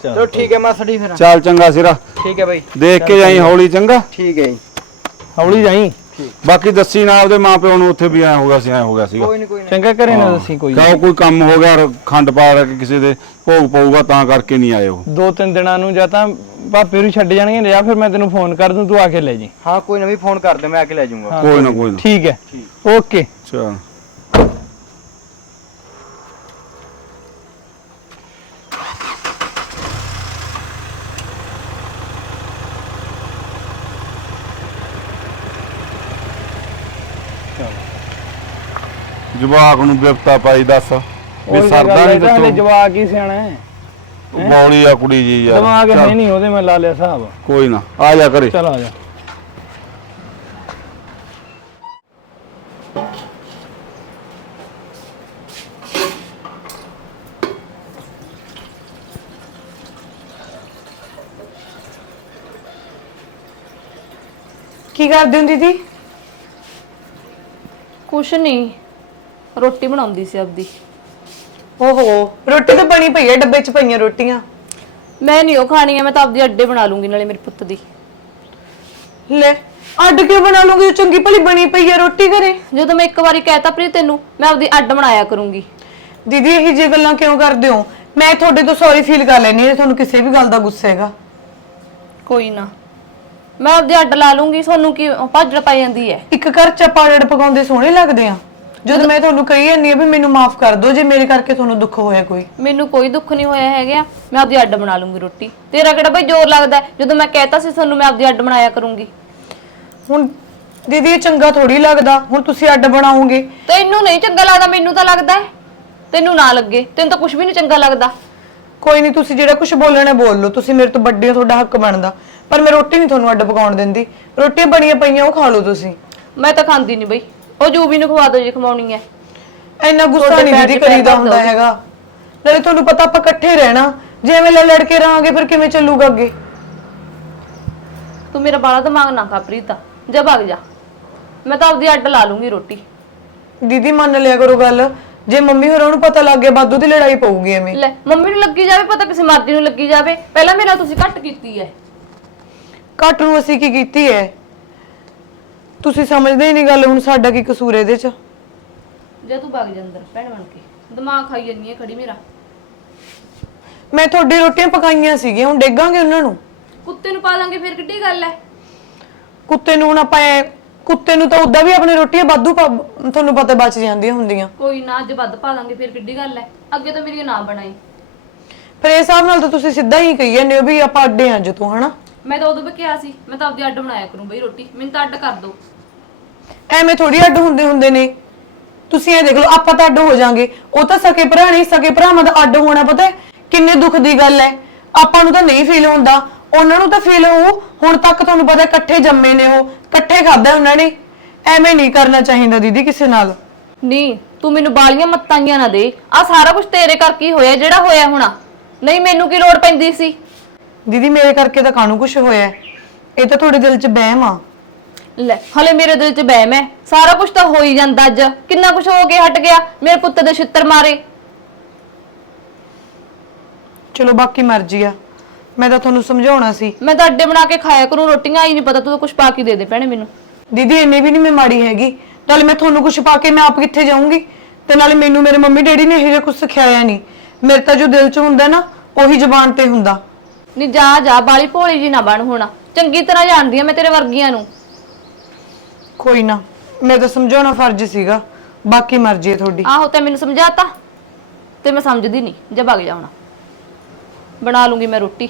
ਚਲੋ ਠੀਕ ਹੈ ਮਾਸੜੀ ਫਿਰ। ਚੱਲ ਚੰਗਾ ਸਿਰਾ। ਠੀਕ ਹੈ ਬਾਈ। ਦੇਖ ਕੇ ਜਾਈ ਹੌਲੀ ਚੰਗਾ। ਠੀਕ ਹੈ ਜੀ। ਹੌਲੀ ਜਾਈ। ਬਾਕੀ ਦੱਸੀ ਨਾ ਉਹਦੇ ਮਾਂ ਪਿਓ ਨੂੰ ਉੱਥੇ ਵੀ ਐ ਹੋ ਗਿਆ ਸੀ ਐ ਹੋ ਗਿਆ ਸੀਗਾ। ਕੋਈ ਨਹੀਂ ਕੋਈ ਚੰਗਾ ਘਰੇ ਨਾ ਦੱਸੀ ਕੋਈ। ਕਹੋ ਕੋਈ ਕੰਮ ਹੋ ਗਿਆ ਖੰਡ ਪਾ ਰਿਹਾ ਕਿ ਕਿਸੇ ਦੇ ਭੋਗ ਪਊਗਾ ਤਾਂ ਕਰਕੇ ਨਹੀਂ ਆਏ ਉਹ। ਦੋ ਤਿੰਨ ਦਿਨਾਂ ਨੂੰ ਜਾਂ ਤਾਂ ਭਾਪੇ ਨੂੰ ਛੱਡ ਜਾਣਗੇ ਜਾਂ ਫਿਰ ਮੈਂ ਤੈਨੂੰ ਫੋਨ ਕਰ ਦੂੰ ਤੂੰ ਆ ਕੇ ਲੈ ਜੀ ਹਾਂ ਕੋਈ ਨਾ ਵੀ ਫੋਨ ਕਰ ਦੇ ਮੈਂ ਆ ਕੇ ਲੈ ਜਾਊਂਗਾ। ਕੋਈ ਨਾ ਕੋਈ ਨਾ। ਠੀਕ ਹੈ। ਓਕੇ। ਚਲ। ਜਵਾਕ ਨੂੰ ਬਿਪਤਾ ਪਾਈ ਦੱਸ ਵੀ ਸਰਦਾ ਨਹੀਂ ਦੱਸੋ। ਜਵਾਕ ਹੀ ਸਿਆਣਾ ਹੈ। ਬੌਲੀ ਆ ਕੁੜੀ ਜੀ ਯਾਰ ਦਿਮਾਗ ਹੈ ਨਹੀਂ ਉਹਦੇ ਮੈਂ ਲਾ ਲਿਆ ਹਿਸਾਬ। ਕੋਈ ਨਾ ਆ ਜਾ ਕਰੇ ਚਲ ਆ ਜਾ। ਕੀ ਕਰਦੇ ਹੋ ਦੀਦੀ? ਕੁਛ ਨਹੀਂ। ਰੋਟੀ ਬਣਾਉਂਦੀ ਸੀ ਆਪਦੀ। ਓਹੋ ਰੋਟੀ ਤਾਂ ਬਣੀ ਪਈ ਹੈ ਡੱਬੇ 'ਚ ਪਈਆਂ ਰੋਟੀਆਂ। ਮੈਂ ਨਹੀਂ ਉਹ ਖਾਣੀ ਆ ਮੈਂ ਤਾਂ ਆਪਦੀ ਅੱਡੇ ਬਣਾ ਲੂੰਗੀ ਨਾਲੇ ਮੇਰੇ ਪੁੱਤ ਦੀ। ਲੈ ਅੱਡ ਕਿਉਂ ਬਣਾ ਲਓਗੇ ਜੋ ਚੰਗੀ ਭਲੀ ਬਣੀ ਪਈ ਹੈ ਰੋਟੀ ਘਰੇ। ਜਦੋਂ ਮੈਂ ਇੱਕ ਵਾਰੀ ਕਹਿਤਾ ਪ੍ਰੀਤ ਤੈਨੂੰ ਮੈਂ ਆਪਦੀ ਅੱਡ ਬਣਾਇਆ ਕਰੂੰਗੀ। ਦੀਦੀ ਇਹੀ ਜੇ ਗੱਲਾਂ ਕਿਉਂ ਕਰਦੇ ਹੋ? ਮੈਂ ਤੁਹਾਡੇ ਤੋਂ ਸੌਰੀ ਫੀਲ ਕਰ ਲੈਣੀ ਹੈ ਤੁਹਾਨੂੰ ਕਿਸੇ ਵੀ ਗੱਲ ਦਾ ਗੁੱਸਾ ਹੈਗਾ। ਕੋਈ ਨਾ। ਮੈਂ ਆਪਦੀ ਅੱਡ ਲਾ ਲੂੰਗੀ ਤੁਹਾਨੂੰ ਕੀ ਭਾਜੜ ਪਾਈ ਜਾਂਦੀ ਹੈ। ਇੱਕ ਘਰ ਚ ਪਾੜੜ ਪਕਾਉਂਦੇ ਸੋਹਣੇ ਲੱਗਦੇ ਆ। ਜਦੋਂ ਮੈਂ ਤੁਹਾਨੂੰ ਕਹੀ ਜਾਂਦੀ ਆ ਵੀ ਮੈਨੂੰ ਮਾਫ ਕਰ ਦਿਓ ਜੇ ਮੇਰੇ ਕਰਕੇ ਤੁਹਾਨੂੰ ਦੁੱਖ ਹੋਇਆ ਕੋਈ। ਮੈਨੂੰ ਕੋਈ ਦੁੱਖ ਨਹੀਂ ਹੋਇਆ ਹੈਗਾ। ਮੈਂ ਆਪਦੀ ਅੱਡ ਬਣਾ ਲੂੰਗੀ ਰੋਟੀ। ਤੇਰਾ ਕਿਹੜਾ ਬਈ ਜ਼ੋਰ ਲੱਗਦਾ ਹੈ? ਜਦੋਂ ਮੈਂ ਕਹਿਤਾ ਸੀ ਤੁਹਾਨੂੰ ਮੈਂ ਆਪਦੀ ਅੱਡ ਬਣਾਇਆ ਕਰੂੰਗੀ। ਹੁਣ ਦੀਦੀ ਇਹ ਚੰਗਾ ਥੋੜੀ ਲੱਗਦਾ। ਹੁਣ ਤੁਸੀਂ ਅੱਡ ਬਣਾਓਗੇ। ਤੈਨੂੰ ਨਹੀਂ ਚੰਗਾ ਲੱਗਦਾ ਮੈਨੂੰ ਤਾਂ ਲੱਗਦਾ ਹੈ। ਤੈਨੂੰ ਨਾ ਲੱਗੇ। ਤੈਨੂੰ ਤਾਂ ਕੁਝ ਵੀ ਨਹੀਂ ਚੰਗਾ ਲੱਗਦਾ। ਕੋਈ ਨਹੀਂ ਤੁਸੀਂ ਜਿਹੜਾ ਕੁਝ ਬੋਲਣਾ ਹੈ ਬੋਲ ਲਓ। ਤੁਸੀਂ ਮੇਰੇ ਤੋਂ ਵੱਡੇ ਹੋ ਤੁਹਾਡਾ ਹੱਕ ਬਣਦਾ। ਪਰ ਮੈਂ ਰੋਟੀ ਨਹੀਂ ਤੁਹਾਨੂੰ ਅੱਡ ਪਕਾਉਣ ਦਿੰਦੀ। ਰੋਟੀਆਂ ਬਣੀਆਂ ਪਈਆਂ ਉਹ ਖਾ ਲਓ ਤੁਸੀਂ। ਮੈਂ ਤਾਂ ਖਾਂਦੀ ਨਹੀਂ ਬਈ। ਉਹ ਜੂਬੀ ਨੂੰ ਖਵਾ ਦੋ ਜੇ ਖਵਾਉਣੀ ਹੈ। ਇੰਨਾ ਗੁੱਸਾ ਨਹੀਂ ਦੀਦੀ ਕਰੀਦਾ ਹੁੰਦਾ ਦਿਓ। ਹੈਗਾ। ਨਾਲੇ ਤੁਹਾਨੂੰ ਪਤਾ ਆਪਾਂ ਇਕੱਠੇ ਰਹਿਣਾ ਜੇ ਐਵੇਂ ਲੜ ਲੜ ਕੇ ਰਹਾਂਗੇ ਫਿਰ ਕਿਵੇਂ ਚੱਲੂਗਾ ਅੱਗੇ? ਤੂੰ ਮੇਰਾ ਬਾਲਾ ਦਿਮਾਗ ਨਾ ਖਾ ਪ੍ਰੀਤਾ ਜਾ ਭੱਗ ਜਾ। ਮੈਂ ਤਾਂ ਆਪਦੀ ਅੱਡ ਲਾ ਲੂੰਗੀ ਰੋਟੀ। ਦੀਦੀ ਮੰਨ ਲਿਆ ਕਰੋ ਗੱਲ ਜੇ ਮੰਮੀ ਹੋਰਾਂ ਨੂੰ ਪਤਾ ਲੱਗ ਗਿਆ ਬਾਦੂ ਦੀ ਲੜਾਈ ਪਊਗੀ ਐਵੇਂ। ਲੈ ਮੰਮੀ ਨੂੰ ਲੱਗੀ ਜਾਵੇ ਪਤਾ ਕਿਸੇ ਮਰਜ਼ੀ ਨੂੰ ਲੱਗੀ ਜਾਵੇ। ਪਹਿਲਾਂ ਮੇਰਾ ਤੁਸੀਂ ਘੱਟ ਕੀਤੀ ਹੈ ਘੱਟ ਨੂੰ ਅਸੀਂ ਕੀ ਕੀਤੀ ਹੈ ਤੁਸੀਂ ਸਮਝਦੇ ਹੀ ਨਹੀਂ ਗੱਲ ਹੁਣ ਸਾਡਾ ਕੀ ਕਸੂਰ ਇਹਦੇ 'ਚ? ਜੇ ਤੂੰ ਭੱਗ ਜਾ ਅੰਦਰ ਭੈਣ ਬਣ ਕੇ। ਦਿਮਾਗ ਖਾਈ ਜੰਨੀ ਹੈ ਖੜੀ ਮੇਰਾ। ਮੈਂ ਤੁਹਾਡੀ ਰੋਟੀਆਂ ਪਕਾਈਆਂ ਸੀਗੀਆਂ ਹੁਣ ਡੇਗਾਂਗੇ ਉਹਨਾਂ ਨੂੰ? ਕੁੱਤੇ ਨੂੰ ਪਾ ਦਾਂਗੇ ਫਿਰ ਕਿੱਡੀ ਗੱਲ ਹੈ? ਕੁੱਤੇ ਨੂੰ ਹੁਣ ਆਪਾਂ ਐਂ- ਕੁੱਤੇ ਨੂੰ ਤਾਂ ਉਦਾਂ ਵੀ ਆਪਣੀ ਰੋਟੀਆਂ ਵਾਧੂ ਪਾ- ਤੁਹਾਨੂੰ ਪਤਾ ਬਚ ਜਾਂਦੀਆਂ ਹੁੰਦੀਆਂ। ਕੋਈ ਨਾ ਅੱਜ ਵੱਧ ਪਾ ਦਾਂਗੇ ਫਿਰ ਕਿੱਡੀ ਗੱਲ ਹੈ? ਅੱਗੇ ਤਾਂ ਮੇਰੀ ਨਾ ਬਣਾਈ। ਫਿਰ ਇਸ ਹਿਸਾਬ ਨਾਲ ਤਾਂ ਤੁਸੀਂ ਸਿੱਧਾ ਹੀ ਕਹੀ ਜਾਂਦੇ ਹੋ ਵੀ ਆਪਾਂ ਅੱਡੇ ਆਂ ਤੋਂ ਹਨਾ? ਮੈਂ ਤਾਂ ਉਦੋਂ ਵੀ ਕਿਹਾ ਸੀ ਮੈਂ ਤਾਂ ਆਪਦੀ ਅੱਡ ਬਣਾਇਆ ਕਰੂੰ ਬਈ ਰੋਟੀ ਮੈਨੂੰ ਤਾਂ ਅੱਡ ਕਰ ਦੋ। ਐਵੇਂ ਥੋੜੀ ਅੱਡ ਹੁੰਦੇ ਹੁੰਦੇ ਨੇ। ਤੁਸੀਂ ਇਹ ਦੇਖ ਲਓ ਆਪਾਂ ਤਾਂ ਅੱਡ ਹੋ ਜਾਾਂਗੇ। ਉਹ ਤਾਂ ਸਕੇ ਭਰਾ ਨਹੀਂ ਸਕੇ ਭਰਾਵਾਂ ਦਾ ਅੱਡ ਹੋਣਾ ਪਤਾ ਹੈ ਕਿੰਨੇ ਦੁੱਖ ਦੀ ਗੱਲ ਹੈ। ਆਪਾਂ ਨੂੰ ਤਾਂ ਨਹੀਂ ਫੀਲ ਹੁੰਦਾ। ਉਹਨਾਂ ਨੂੰ ਤਾਂ ਫੀਲ ਹੋਊ ਹੁਣ ਤੱਕ ਤੁਹਾਨੂੰ ਪਤਾ ਇਕੱਠੇ ਜੰਮੇ ਨੇ ਉਹ ਇਕੱਠੇ ਖਾਦਾ ਉਹਨਾਂ ਨੇ। ਐਵੇਂ ਨਹੀਂ ਕਰਨਾ ਚਾਹੀਦਾ ਦੀਦੀ ਕਿਸੇ ਨਾਲ। ਨਹੀਂ ਤੂੰ ਮੈਨੂੰ ਬਾਲੀਆਂ ਮੱਤਾਂਗੀਆਂ ਨਾ ਦੇ। ਆ ਸਾਰਾ ਕੁਝ ਤੇਰੇ ਕਰਕੇ ਹੀ ਹੋਇਆ ਜਿਹੜਾ ਹੋਇਆ ਹੋਣਾ? ਨਹੀਂ ਮੈਨੂੰ ਕੀ ਲੋੜ ਪੈਂਦੀ ਸੀ? ਦੀਦੀ ਮੇਰੇ ਕਰਕੇ ਤਾਂ ਕਾਹਨੂੰ ਕੁਝ ਹੋਇਆ ਹੈ। ਇਹ ਤਾਂ ਤੁਹਾਡੇ ਦਿਲ 'ਚ ਵਹਿਮ ਆ। ਲੈ ਹਲੇ ਮੇਰੇ ਦਿਲ 'ਚ ਬਹਿਮ ਹੈ। ਸਾਰਾ ਕੁਝ ਤਾਂ ਹੋ ਹੀ ਜਾਂਦਾ ਅੱਜ। ਕਿੰਨਾ ਕੁਝ ਹੋ ਕੇ ਹਟ ਗਿਆ? ਮੇਰੇ ਪੁੱਤ ਦੇ ਛਿੱਤਰ ਮਾਰੇ। ਚਲੋ ਬਾਕੀ ਮਰਜ਼ੀ ਆ। ਮੈਂ ਤਾਂ ਤੁਹਾਨੂੰ ਸਮਝਾਉਣਾ ਸੀ। ਮੈਂ ਤਾਂ ਅੱਡੇ ਬਣਾ ਕੇ ਖਾਇਆ ਕਰੂੰ ਰੋਟੀਆਂ ਹੀ ਨਹੀਂ ਪਤਾ ਤੂੰ ਕੁਝ ਪਾ ਕੇ ਦੇ ਦੇ ਭੈਣੇ ਮੈਨੂੰ। ਦੀਦੀ ਇੰਨੇ ਵੀ ਨਹੀਂ ਮੈਂ ਮਾੜੀ ਹੈਗੀ। ਨਾਲੇ ਮੈਂ ਤੁਹਾਨੂੰ ਕੁਝ ਪਾ ਕੇ ਮੈਂ ਆਪ ਕਿੱਥੇ ਜਾਊਂਗੀ? ਤੇ ਨਾਲੇ ਮੈਨੂੰ ਮੇਰੇ ਮੰਮੀ ਡੈਡੀ ਨੇ ਇਹ ਜਿਹਾ ਕੁਝ ਸਿਖਾਇਆ ਨਹੀਂ। ਮੇਰੇ ਤਾਂ ਜੋ ਦਿਲ 'ਚ ਹੁੰਦਾ ਨਾ ਉਹੀ ਜ਼ੁਬਾਨ ਤੇ ਹੁੰਦਾ। ਨਹੀਂ ਜਾ ਜਾ ਬਾਲੀ ਭੋਲੀ ਜੀ ਨਾ ਬਣ ਹੋਣਾ। ਚੰਗੀ ਤਰ੍ਹਾਂ ਜਾਣਦੀ ਆ ਮੈਂ ਤੇਰੇ ਵਰਗੀਆਂ ਨੂੰ। ਕੋਈ ਨਾ, ਮੈਂ ਤਾਂ ਸਮਝਾਉਣਾ ਫਰਜ਼ ਸੀਗਾ, ਬਾਕੀ ਮਰਜ਼ੀ ਹੈ ਤੁਹਾਡੀ। ਆਹੋ ਤੇ ਮੈਨੂੰ ਸਮਝਾਤਾ, ਤੇ ਮੈਂ ਸਮਝਦੀ ਨਹੀਂ, ਜੇ ਭੱਗ ਜਾਉਣਾ ਬਣਾ ਲੂੰਗੀ ਮੈਂ ਰੋਟੀ।